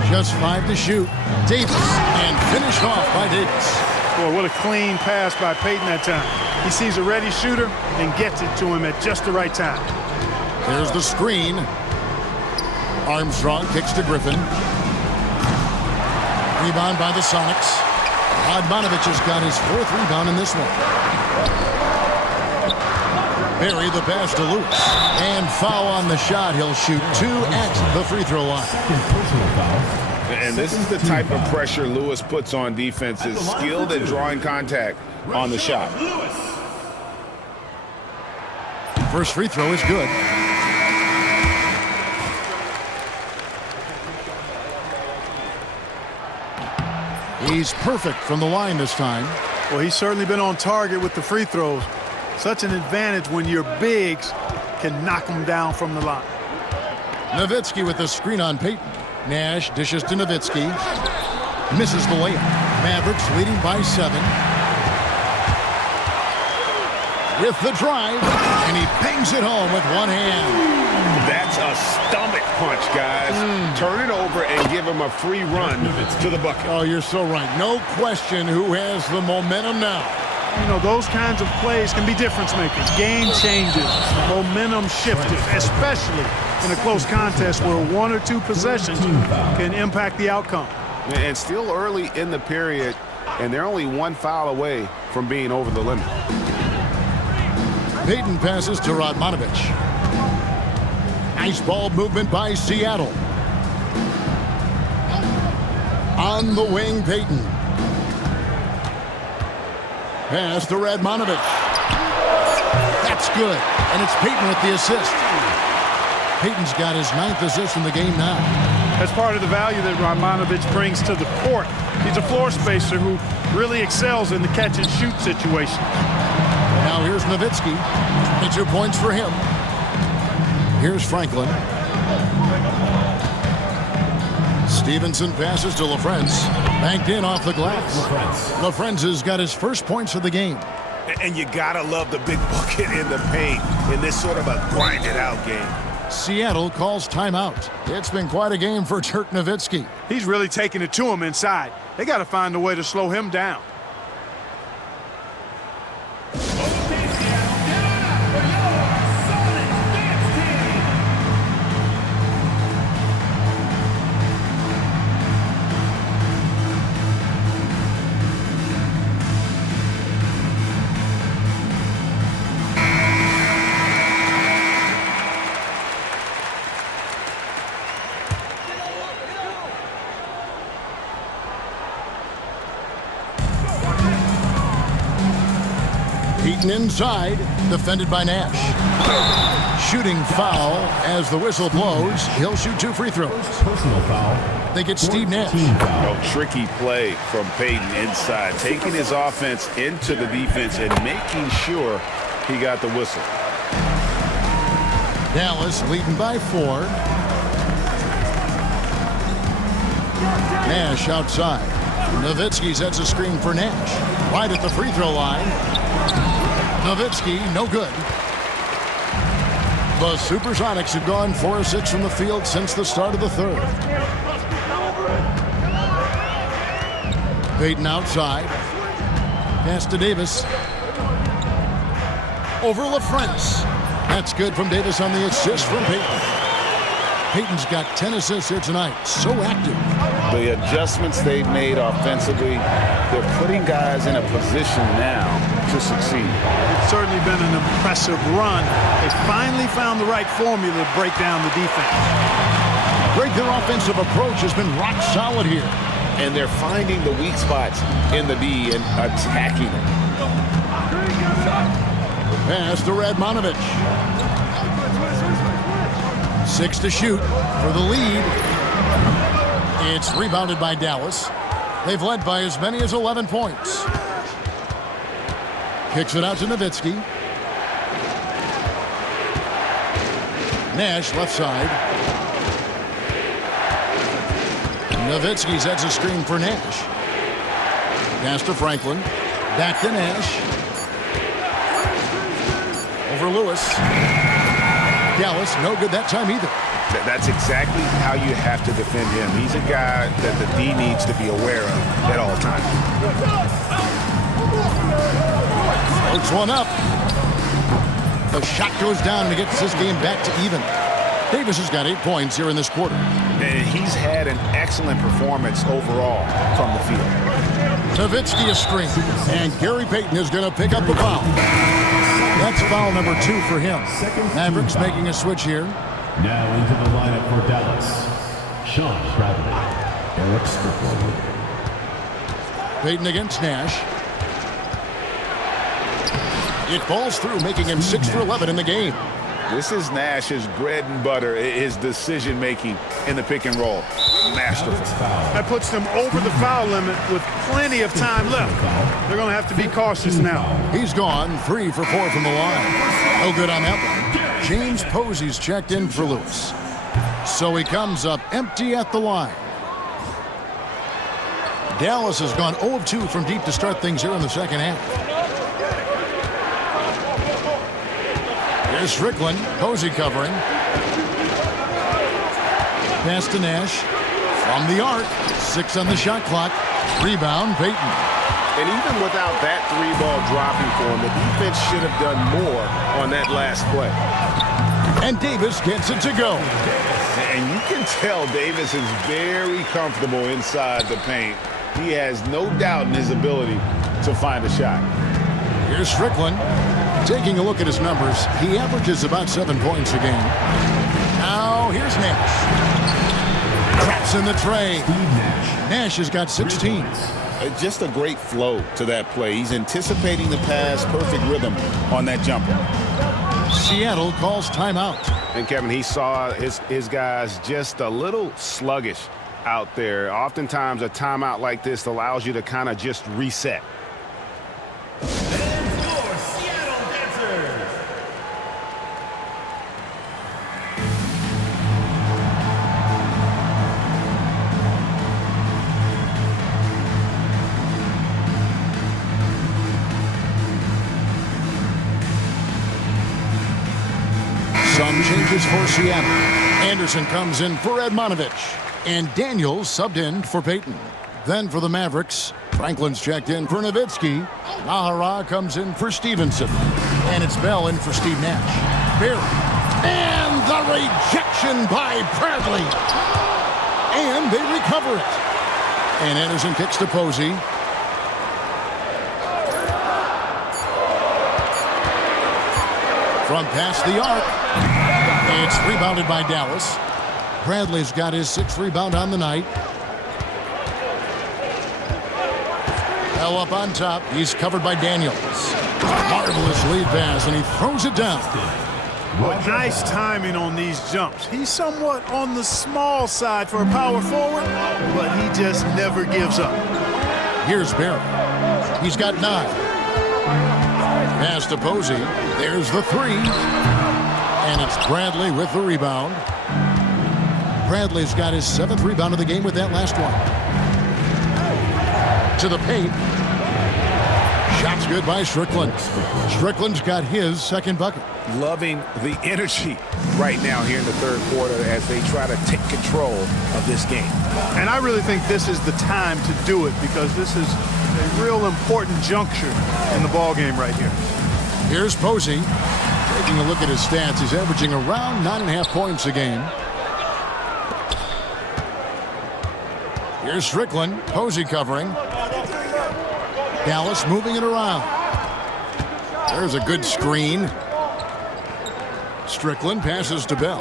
Just 5 to shoot. Davis, and finished off by Davis. Boy, what a clean pass by Payton that time. He sees a ready shooter and gets it to him at just the right time. There's the screen. Armstrong kicks to Griffin. Rebound by the Sonics. Radmanovic has got his 4th rebound in this one. Barry the pass to Lewis. And foul on the shot. He'll shoot 2 at the free throw line. And this is the type of pressure Lewis puts on defenses, skilled at drawing contact on the shot. First free throw is good. He's perfect from the line this time. Well, he's certainly been on target with the free throws. Such an advantage when your bigs can knock them down from the line. Nowitzki with the screen on Payton. Nash dishes to Nowitzki. Misses the layup. Mavericks leading by 7. With the drive, and he bangs it home with one hand. That's a stomach punch, guys. Turn it over and give him a free run to the bucket. Oh, you're so right. No question who has the momentum now. You know, those kinds of plays can be difference makers, game changers, momentum shifters, especially in a close contest where 1 or 2 possessions can impact the outcome. And still early in the period, and they're only 1 foul away from being over the limit. Payton passes to Radmanovic. Nice ball movement by Seattle. On the wing, Payton. Pass to Radmanovic. That's good. And it's Payton with the assist. Payton's got his 9th assist in the game now. That's part of the value that Radmanovic brings to the court. He's a floor spacer who really excels in the catch-and-shoot situation. Now here's Nowitzki. 22 points for him. Here's Franklin. Stevenson passes to LaFrance. Banked in off the glass. LaFrance has got his first points of the game. And you gotta love the big bucket in the paint in this sort of a grind-it-out game. Seattle calls timeout. It's been quite a game for Dirk Nowitzki. He's really taking it to him inside. They got to find a way to slow him down. Beaten inside, defended by Nash. Shooting foul as the whistle blows. He'll shoot 2 free throws. Personal foul. They get Steve Nash. Tricky play from Payton inside, taking his offense into the defense and making sure he got the whistle. Dallas leading by 4. Nash outside. Nowitzki sets a screen for Nash. Right at the free throw line. Nowitzki, no good. The Supersonics have gone 4 of 6 from the field since the start of the third. Payton outside. Pass to Davis. Over LaFrance. That's good from Davis on the assist from Payton. Payton's got 10 assists here tonight. So active. The adjustments they've made offensively, they're putting guys in a position now to succeed. It's certainly been an impressive run. They finally found the right formula to break down the defense. Greg, their offensive approach has been rock solid here. And they're finding the weak spots in the D and attacking them. Pass to Radmanovich. 6 to shoot for the lead. It's rebounded by Dallas. They've led by as many as 11 points. Kicks it out to Nowitzki. Nash left side. Nowitzki sets a screen for Nash. Pass to Franklin. Back to Nash. Over Lewis. Dallas, no good that time either. That's exactly how you have to defend him. He's a guy that the D needs to be aware of at all times. Floats one up. The shot goes down and it gets this game back to even. Davis has got 8 points here in this quarter. And he's had an excellent performance overall from the field. Nowitzki a screen. And Gary Payton is going to pick up the foul. That's foul number 2 for him. Mavericks making a switch here. Now into the lineup for Dallas. Sean Bradley, Eric Strickland. Payton against Nash. It falls through, making him 6 for 11 in the game. This is Nash's bread and butter, his decision-making in the pick and roll. Masterful. That puts them over the foul limit with plenty of time left. They're going to have to be cautious now. He's gone 3 for 4 from the line. No good on that one. James Posey's checked in for Lewis. So he comes up empty at the line. Dallas has gone 0 of 2 from deep to start things here in the second half. Here's Strickland. Posey covering. Pass to Nash. From the arc. 6 on the shot clock. Rebound, Payton. And even without that 3-ball dropping for him, the defense should have done more on that last play. And Davis gets it to go. And you can tell Davis is very comfortable inside the paint. He has no doubt in his ability to find a shot. Here's Strickland. Taking a look at his numbers, he averages about 7 points a game. Now, here's Nash. Traps in the tray. Nash has got 16. Just a great flow to that play. He's anticipating the pass, perfect rhythm on that jumper. Seattle calls timeout. And Kevin, he saw his guys just a little sluggish out there. Oftentimes a timeout like this allows you to kind of just reset. changes for Seattle. Anderson comes in for Edmanovich. And Daniels subbed in for Payton. Then for the Mavericks, Franklin's checked in for Nowitzki. Nahara comes in for Stevenson. And it's Bell in for Steve Nash. Barry. And the rejection by Bradley. And they recover it. And Anderson kicks to Posey. From past the arc. It's rebounded by Dallas. Bradley's got his 6th rebound on the night. Bell up on top. He's covered by Daniels. Marvelous lead pass, and he throws it down. Nice timing on these jumps. He's somewhat on the small side for a power forward, but he just never gives up. Here's Barry. He's got 9. Pass to Posey. There's the 3. And it's Bradley with the rebound. Bradley's got his 7th rebound of the game with that last one. To the paint. Shot's good by Strickland. Strickland's got his 2nd bucket. Loving the energy right now here in the 3rd quarter as they try to take control of this game. And I really think this is the time to do it because this is a real important juncture in the ball game right here. Here's Posey. Taking a look at his stats, he's averaging around 9.5 points a game. Here's Strickland. Posey covering. Dallas moving it around. There's a good screen. Strickland passes to Bell.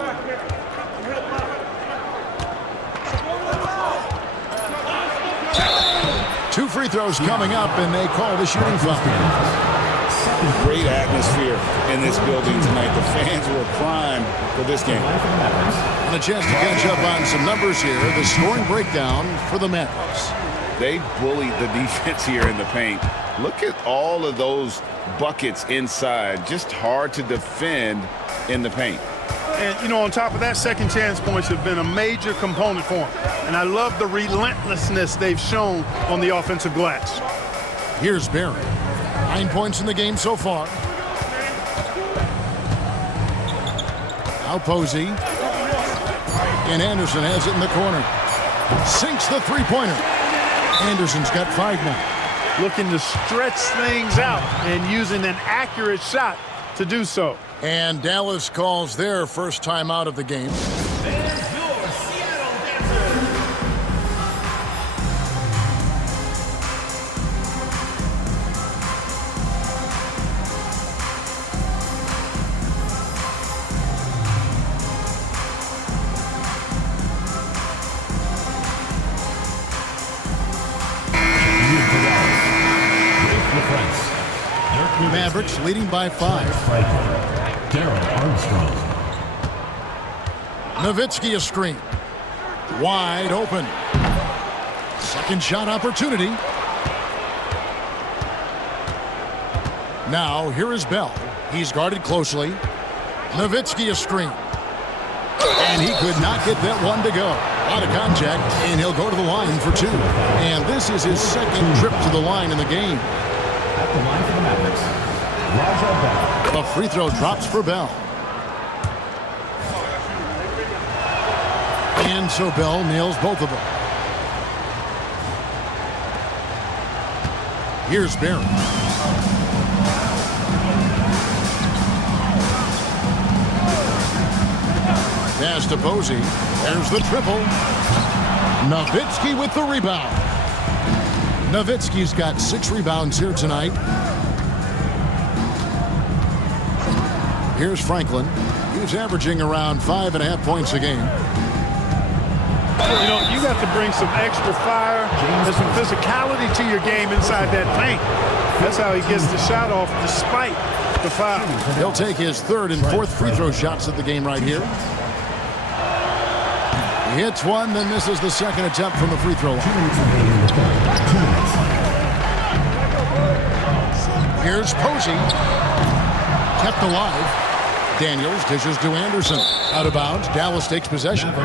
Two free throws coming up, and they call the shooting foul. Great atmosphere in this building tonight. The fans were primed for this game. And a chance to catch up on some numbers here. The scoring breakdown for the Mavericks. They bullied the defense here in the paint. Look at all of those buckets inside. Just hard to defend in the paint. And, you know, on top of that, second chance points have been a major component for them. And I love the relentlessness they've shown on the offensive glass. Here's Barry. 9 points in the game so far. Now Posey. And Anderson has it in the corner. Sinks the three-pointer. Anderson's got 5 now. Looking to stretch things out and using an accurate shot to do so. And Dallas calls their first time out of the game. There's your Seattle dancer. Mavericks leading by 5. Nowitzki a screen. Wide open. Second shot opportunity. Now here is Bell. He's guarded closely. Nowitzki a screen. And he could not get that one to go. A lot of contact, and he'll go to the line for 2. And this is his 2nd trip to the line in the game. At the line for the Mavericks, Bell. The free throw drops for Bell. And so Bell nails both of them. Here's Barry. Pass to Posey. There's the triple. Nowitzki with the rebound. Nowitzki's got 6 rebounds here tonight. Here's Franklin. He's averaging around 5.5 points a game. You know, you got to bring some extra fire and some physicality to your game inside that paint. That's how he gets the shot off despite the foul. He'll take his 3rd and 4th free throw shots of the game right here. He hits one, then misses the 2nd attempt from the free throw line. Here's Posey. Kept alive. Daniels dishes to Anderson. Out of bounds. Dallas takes possession. We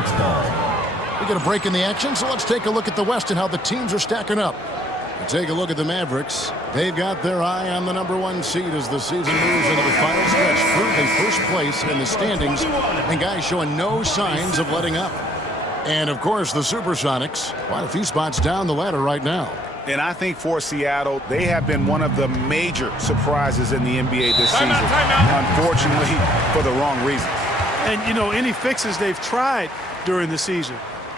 get a break in the action, so let's take a look at the West and how the teams are stacking up. Take a look at the Mavericks. They've got their eye on the #1 seed as the season moves into the final stretch. Currently first place in the standings, and guys showing no signs of letting up. And, of course, the Supersonics, quite a few spots down the ladder right now. And I think for Seattle, they have been one of the major surprises in the NBA this season. Unfortunately, for the wrong reasons. And, you know, any fixes they've tried during the season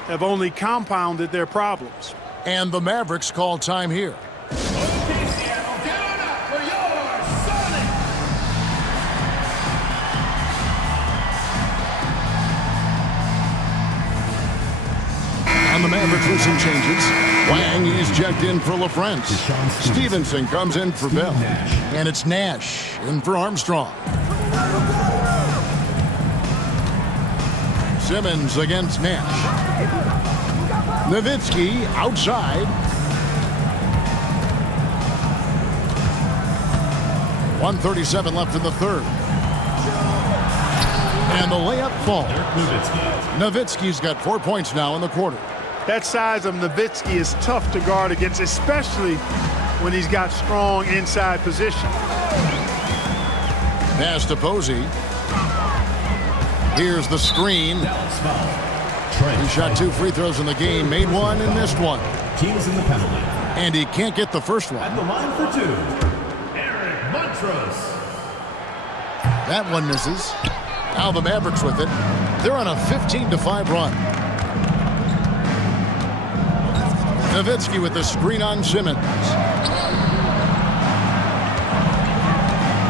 have only compounded their problems. And the Mavericks call time here. Okay, Seattle, get on up for your Sonics. And the Mavericks with some changes. Wang is checked in for LaFrance. Stevenson comes in for Bell. And it's Nash in for Armstrong. Simmons against Nash. Nowitzki outside. 1:37 left in the third. And the layup falls. Nowitzki's got 4 points now in the quarter. That size of Nowitzki is tough to guard against, especially when he's got strong inside position. Pass to Posey. Here's the screen. He shot 2 free throws in the game, made 1 and missed 1. Teams in the penalty. And he can't get the first one. At the line for 2, Eric Montrose. That one misses. Now the Mavericks with it. They're on a 15-5 run. Nowitzki with the screen on Simmons.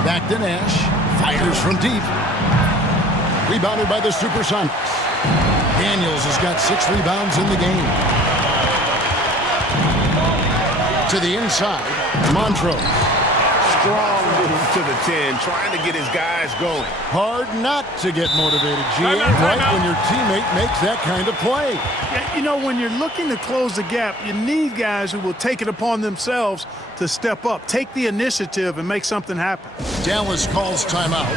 Back to Nash. Fires from deep. Rebounded by the Supersonics. Daniels has got 6 rebounds in the game. To the inside, Montrose. Strong move to the 10, trying to get his guys going. Hard not to get motivated, GM, right when your teammate makes that kind of play. Yeah, you know, when you're looking to close the gap, you need guys who will take it upon themselves to step up, take the initiative, and make something happen. Dallas calls timeout.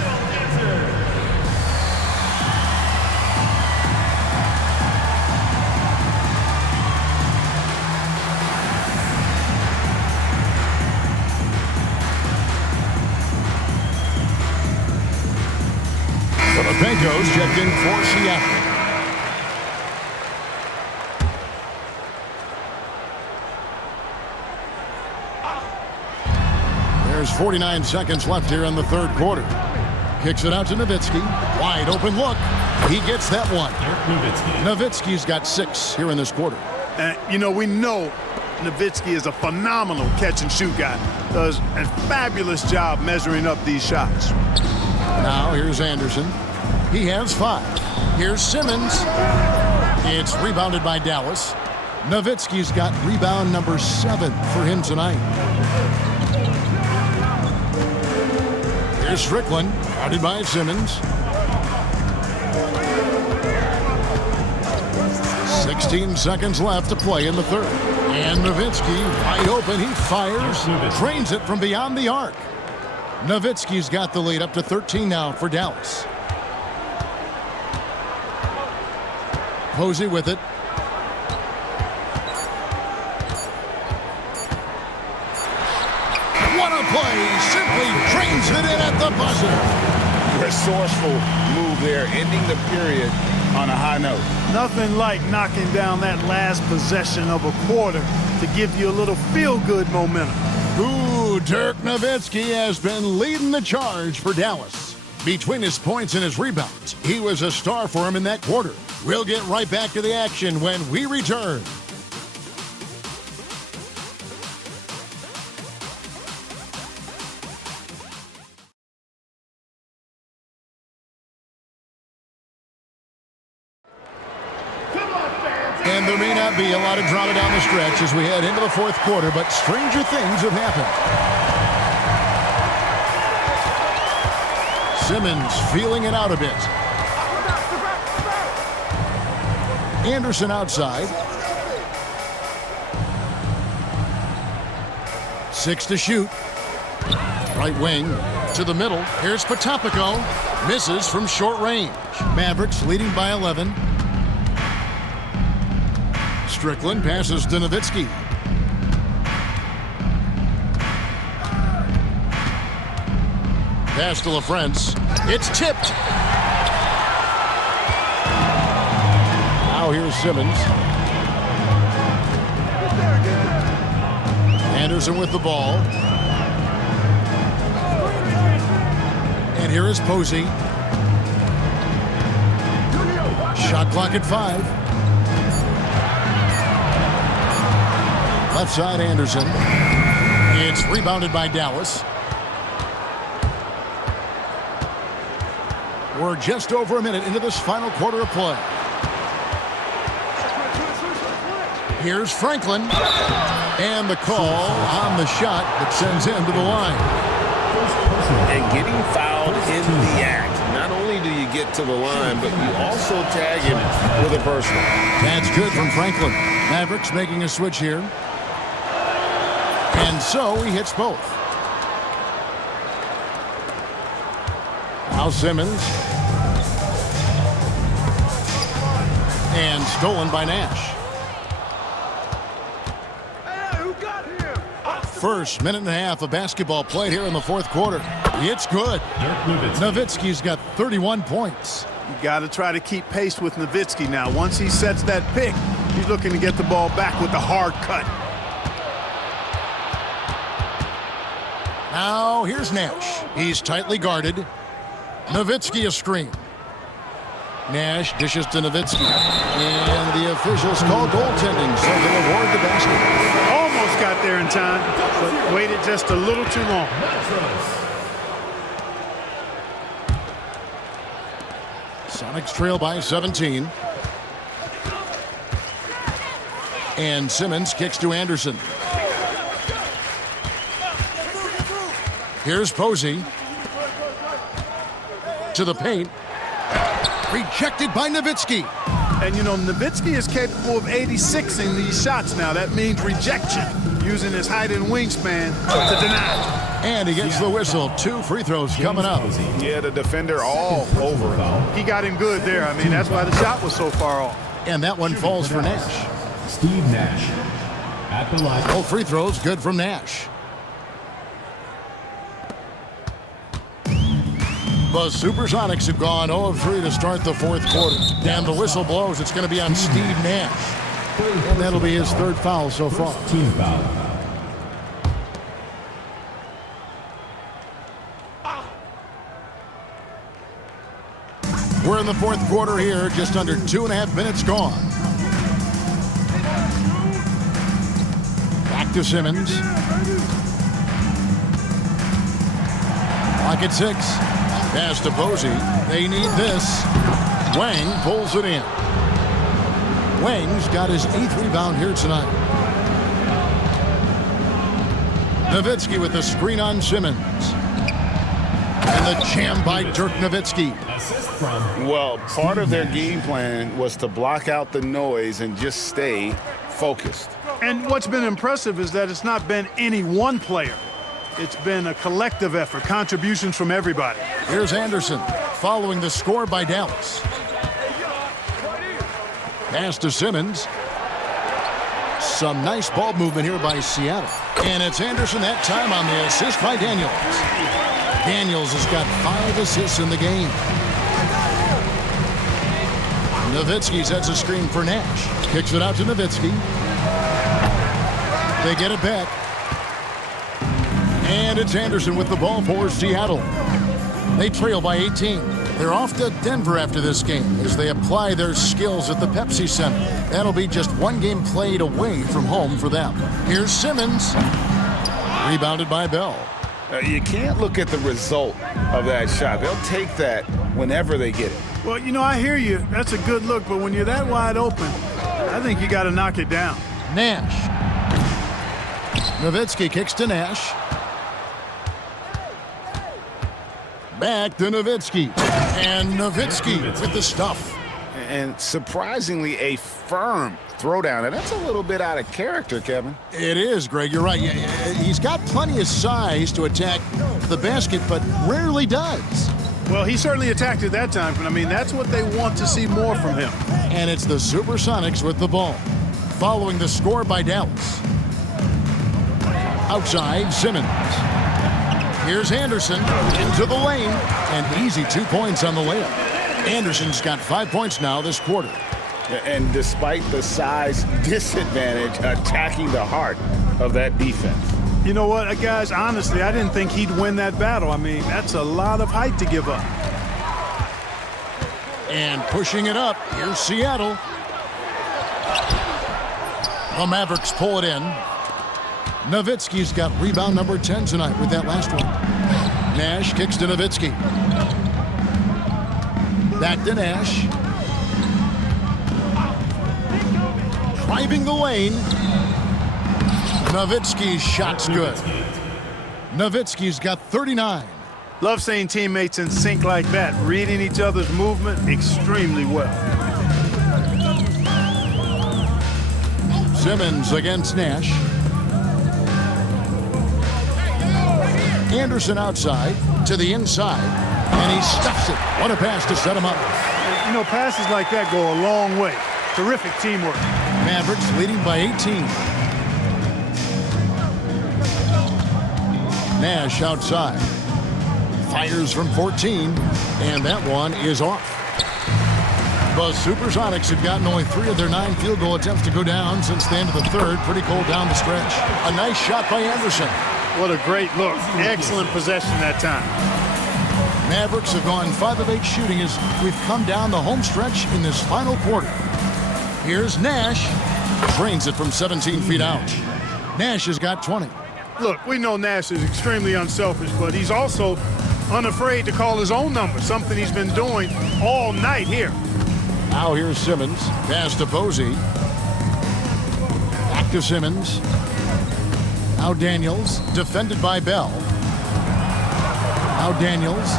Penko's checked in for Seattle. There's 49 seconds left here in the third quarter. Kicks it out to Nowitzki. Wide open look. He gets that one. Nowitzki's got 6 here in this quarter. You know, we know Nowitzki is a phenomenal catch-and-shoot guy. Does a fabulous job measuring up these shots. Now here's Anderson. He has 5. Here's Simmons. It's rebounded by Dallas. Nowitzki's got rebound number 7 for him tonight. Here's Strickland, guarded by Simmons. 16 seconds left to play in the third. And Nowitzki, wide open, he fires, drains it from beyond the arc. Nowitzki's got the lead up to 13 now for Dallas. Posey with it. What a play! Simply drains it in at the buzzer. Resourceful move there, ending the period on a high note. Nothing like knocking down that last possession of a quarter to give you a little feel-good momentum. Ooh, Dirk Nowitzki has been leading the charge for Dallas. Between his points and his rebounds, he was a star for him in that quarter. We'll get right back to the action when we return. And there may not be a lot of drama down the stretch as we head into the fourth quarter, but stranger things have happened. Simmons feeling it out a bit. Anderson outside. 6 to shoot. Right wing to the middle. Here's Potapico. Misses from short range. Mavericks leading by 11. Strickland passes to Nowitzki. Pass to LaFrance. It's tipped. Now here's Simmons. Anderson with the ball. And here is Posey. Shot clock at 5. Left side, Anderson. It's rebounded by Dallas. We're just over a minute into this final quarter of play. Here's Franklin. And the call on the shot that sends him to the line. And getting fouled in the act. Not only do you get to the line, but you also tag him with a personal. That's good from Franklin. Mavericks making a switch here. And so he hits both. Now Simmons. And stolen by Nash. First minute and a half of basketball played here in the fourth quarter. It's good. Nowitzki's got 31 points. You got to try to keep pace with Nowitzki now. Once he sets that pick, he's looking to get the ball back with the hard cut. Now here's Nash. He's tightly guarded. Nowitzki a screen. Nash dishes to Nowitzki. And the officials call goaltending, so they award the basket. Almost got there in time, but waited just a little too long. Sonics trail by 17. And Simmons kicks to Anderson. Here's Posey. To the paint. Rejected by Nowitzki. And, you know, Nowitzki is capable of 86ing these shots now. That means rejection, using his height and wingspan to deny. And he gets the whistle. 2 free throws coming up. Yeah, the defender all over him. He got him good there. I mean, that's why the shot was so far off. And that one falls for Nash. Steve Nash at the line. Both free throws good from Nash. The Supersonics have gone 0 of 3 to start the fourth quarter. And the whistle blows. It's going to be on Steve Nash. And that'll be his 3rd foul so far. Team foul. We're in the fourth quarter here. Just under 2.5 minutes gone. Back to Simmons. Clock at 6. Pass to Posey. They need this. Wang pulls it in. Wang's got his 8th rebound here tonight. Nowitzki with the screen on Simmons. And the jam by Dirk Nowitzki. Well, part of their game plan was to block out the noise and just stay focused. And what's been impressive is that it's not been any one player. It's been a collective effort, contributions from everybody. Here's Anderson following the score by Dallas. Pass to Simmons. Some nice ball movement here by Seattle. And it's Anderson that time on the assist by Daniels. Daniels has got 5 assists in the game. Nowitzki sets a screen for Nash. Kicks it out to Nowitzki. They get it back. And it's Anderson with the ball for Seattle. They trail by 18. They're off to Denver after this game as they apply their skills at the Pepsi Center. That'll be just 1 game played away from home for them. Here's Simmons. Rebounded by Bell. You can't look at the result of that shot. They'll take that whenever they get it. Well, you know, I hear you. That's a good look, but when you're that wide open, I think you got to knock it down. Nash. Nowitzki kicks to Nash. Back to Nowitzki. And Nowitzki with the stuff. And surprisingly, a firm throwdown. And that's a little bit out of character, Kevin. It is, Greg. You're right. He's got plenty of size to attack the basket, but rarely does. Well, he certainly attacked it that time, but I mean, that's what they want to see more from him. And it's the Supersonics with the ball. Following the score by Dallas. Outside, Simmons. Here's Anderson into the lane, and easy 2 points on the layup. Anderson's got 5 points now this quarter. And despite the size disadvantage, attacking the heart of that defense. You know what, guys, honestly, I didn't think he'd win that battle. I mean, that's a lot of height to give up. And pushing it up, here's Seattle. The Mavericks pull it in. Nowitzki's got rebound number 10 tonight with that last one. Nash kicks to Nowitzki. Back to Nash. Driving the lane. Nowitzki's shot's good. Nowitzki's got 39. Love seeing teammates in sync like that, reading each other's movement extremely well. Simmons against Nash. Anderson outside to the inside, and he stuffs it. What a pass to set him up. You know, passes like that go a long way. Terrific teamwork. Mavericks leading by 18. Nash outside. Fires from 14, and that one is off. The Supersonics have gotten only 3 of their 9 field goal attempts to go down since the end of the third. Pretty cold down the stretch. A nice shot by Anderson. What a great look. Excellent possession that time. Mavericks have gone 5 of 8 shooting as we've come down the home stretch in this final quarter. Here's Nash. Drains it from 17 feet out. Nash has got 20. Look, we know Nash is extremely unselfish, but he's also unafraid to call his own number, something he's been doing all night here. Now here's Simmons. Pass to Posey. Back to Simmons. Now Daniels, defended by Bell. Now Daniels.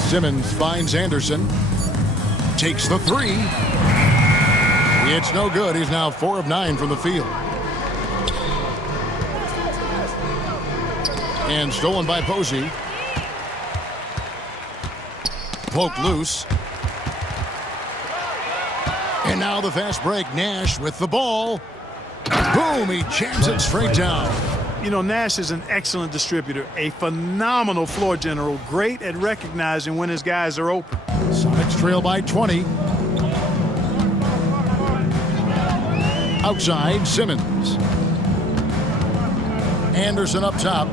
Simmons finds Anderson. Takes the 3. It's no good. He's now 4 of 9 from the field. And stolen by Posey. Poke loose. And now the fast break. Nash with the ball. Boom, he jams it straight down. You know, Nash is an excellent distributor, a phenomenal floor general, great at recognizing when his guys are open. Sonics trail by 20. Outside, Simmons. Anderson up top.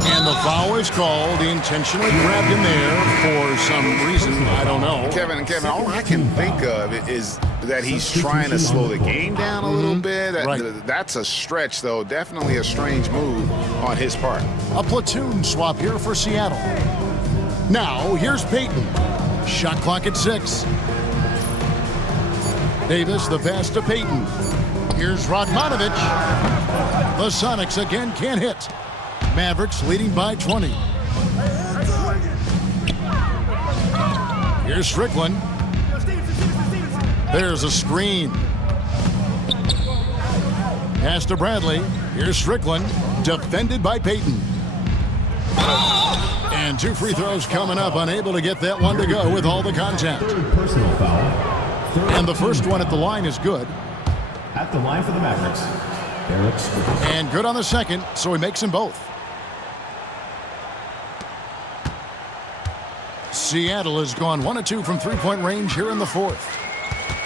And the foul is called. He intentionally grabbed him there for some reason. I don't know. Kevin, all I can think of is that he's trying to slow the game down a little bit. Right. That's a stretch, though. Definitely a strange move on his part. A platoon swap here for Seattle. Now, here's Payton. Shot clock at 6. Davis, the pass to Payton. Here's Radmanovic. The Sonics again can't hit. Mavericks leading by 20. Here's Strickland. There's a screen. Pass to Bradley. Here's Strickland. Defended by Payton. And 2 free throws coming up. Unable to get that one to go with all the contact. Personal foul. And the first one at the line is good. At the line for the Mavericks, Eric Strickland. And good on the second, so he makes them both. Seattle has gone 1 of 2 from 3-point range here in the fourth.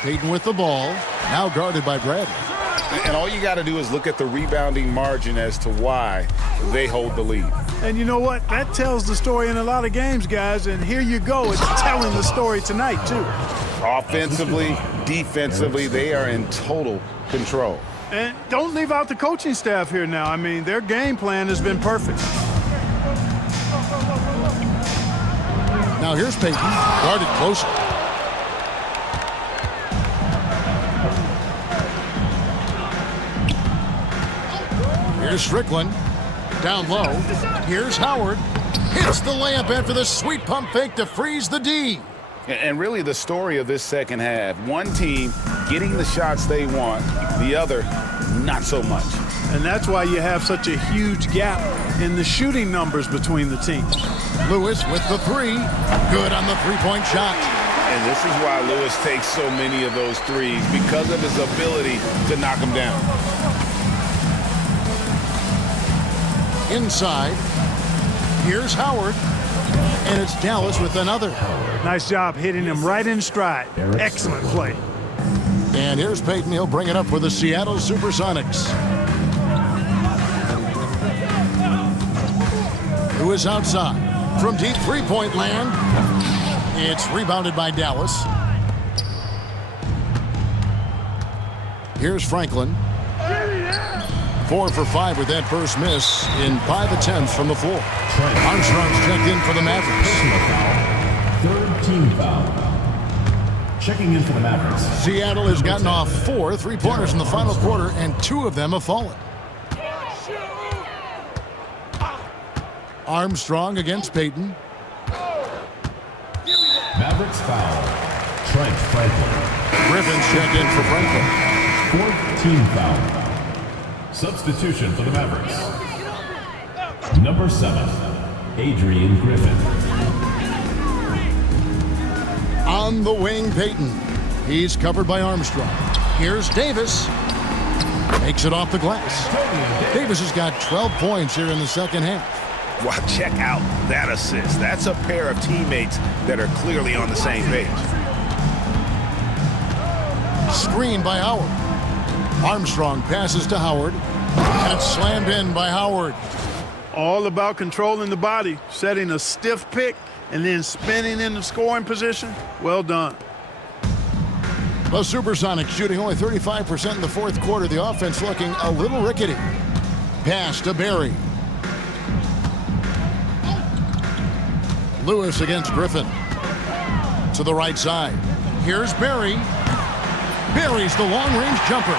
Payton with the ball, now guarded by Bradley. And all you got to do is look at the rebounding margin as to why they hold the lead. And you know what? That tells the story in a lot of games, guys. And here you go. It's telling the story tonight, too. Offensively, defensively, they are in total control. And don't leave out the coaching staff here now. I mean, their game plan has been perfect. Now here's Payton, guarded closely. Here's Strickland, down low. Here's Howard, hits the layup after the sweet pump fake to freeze the D. And really the story of this second half, one team getting the shots they want, the other not so much. And that's why you have such a huge gap in the shooting numbers between the teams. Lewis with the 3, good on the 3-point shot. And this is why Lewis takes so many of those threes, because of his ability to knock them down. Inside, Here's Howard. And it's Dallas with another. Nice job hitting him right in stride. Excellent play. And here's Payton. He'll bring it up for the Seattle Supersonics. Who is outside from deep three-point land. It's rebounded by Dallas. Here's Franklin. 4 for 5 with that first miss in 5 attempts from the floor. Armstrong's checked in for the Mavericks. Third team foul. Checking in for the Mavericks. Seattle has gotten off 4 3-pointers in the final quarter, and 2 of them have fallen. Armstrong against Payton. Mavericks foul. Trent Franklin. Griffin's checked in for Franklin. Fourth team foul. Substitution for the Mavericks. Number 7, Adrian Griffin. On the wing, Payton. He's covered by Armstrong. Here's Davis. Makes it off the glass. Davis has got 12 points here in the second half. Wow, check out that assist. That's a pair of teammates that are clearly on the same page. Screen by Howard. Armstrong passes to Howard. And it's slammed in by Howard. All about controlling the body, setting a stiff pick, and then spinning in the scoring position. Well done. The Supersonics shooting only 35% in the fourth quarter. The offense looking a little rickety. Pass to Barry. Lewis against Griffin. To the right side. Here's Barry. Barry's the long-range jumper.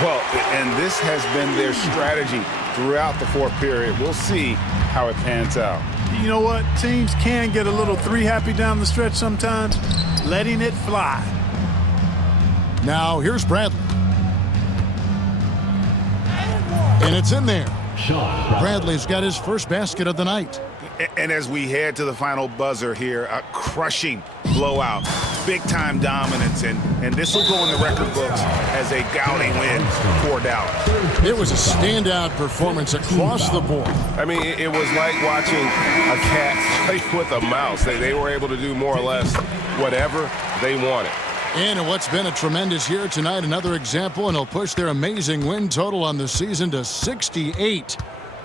Well, and this has been their strategy throughout the fourth period. We'll see how it pans out. You know what? Teams can get a little three-happy down the stretch sometimes, letting it fly. Now, here's Bradley. And it's in there. Bradley's got his first basket of the night. And as we head to the final buzzer here, a crushing blowout, big-time dominance, and this will go in the record books as a gouting win for Dallas. It was a standout performance across the board. I mean, it was like watching a cat play with a mouse. They were able to do more or less whatever they wanted. And in what's been a tremendous year tonight, another example, and it'll push their amazing win total on the season to 68.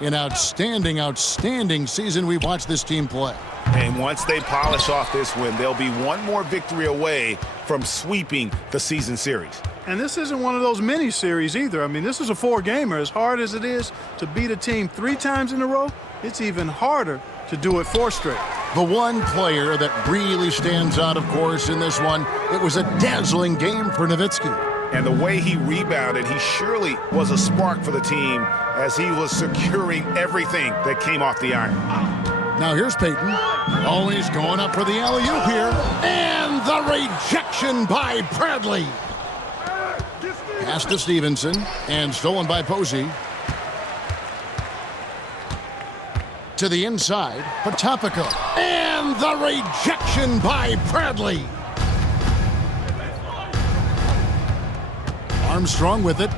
An outstanding, outstanding season we've watched this team play. And once they polish off this win, they'll be one more victory away from sweeping the season series. And this isn't one of those mini series either. I mean, this is a 4-gamer. As hard as it is to beat a team 3 times in a row, it's even harder to do it 4 straight. The one player that really stands out, of course, in this one, it was a dazzling game for Nowitzki. And the way he rebounded, he surely was a spark for the team as he was securing everything that came off the iron. Now here's Payton. Always going up for the alley-oop here. And the rejection by Bradley. Pass to Stevenson. And stolen by Posey. To the inside. Potapico. And the rejection by Bradley. Armstrong with it.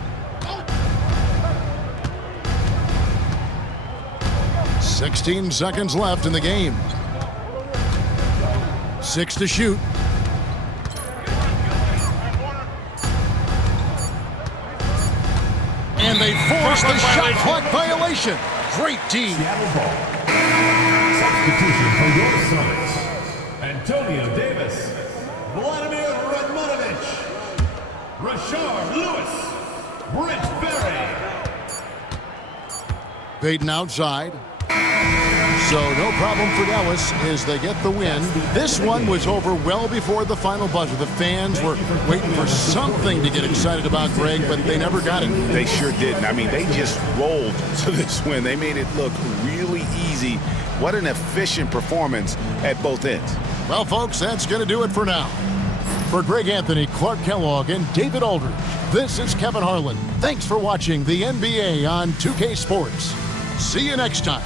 16 seconds left in the game. 6 to shoot. And they force the shot clock violation. Great team. Substitution for your Sonics. Antonio Davis. Vladimir Radmanovich. Rashard Lewis. Brent Berry. Payton outside. So no problem for Dallas as they get the win. This one was over well before the final buzzer. The fans were waiting for something to get excited about, Greg, but they never got it. They sure didn't. I mean, they just rolled to this win. They made it look really easy. What an efficient performance at both ends. Well, folks, that's going to do it for now. For Greg Anthony, Clark Kellogg, and David Aldridge, this is Kevin Harlan. Thanks for watching the NBA on 2K Sports. See you next time.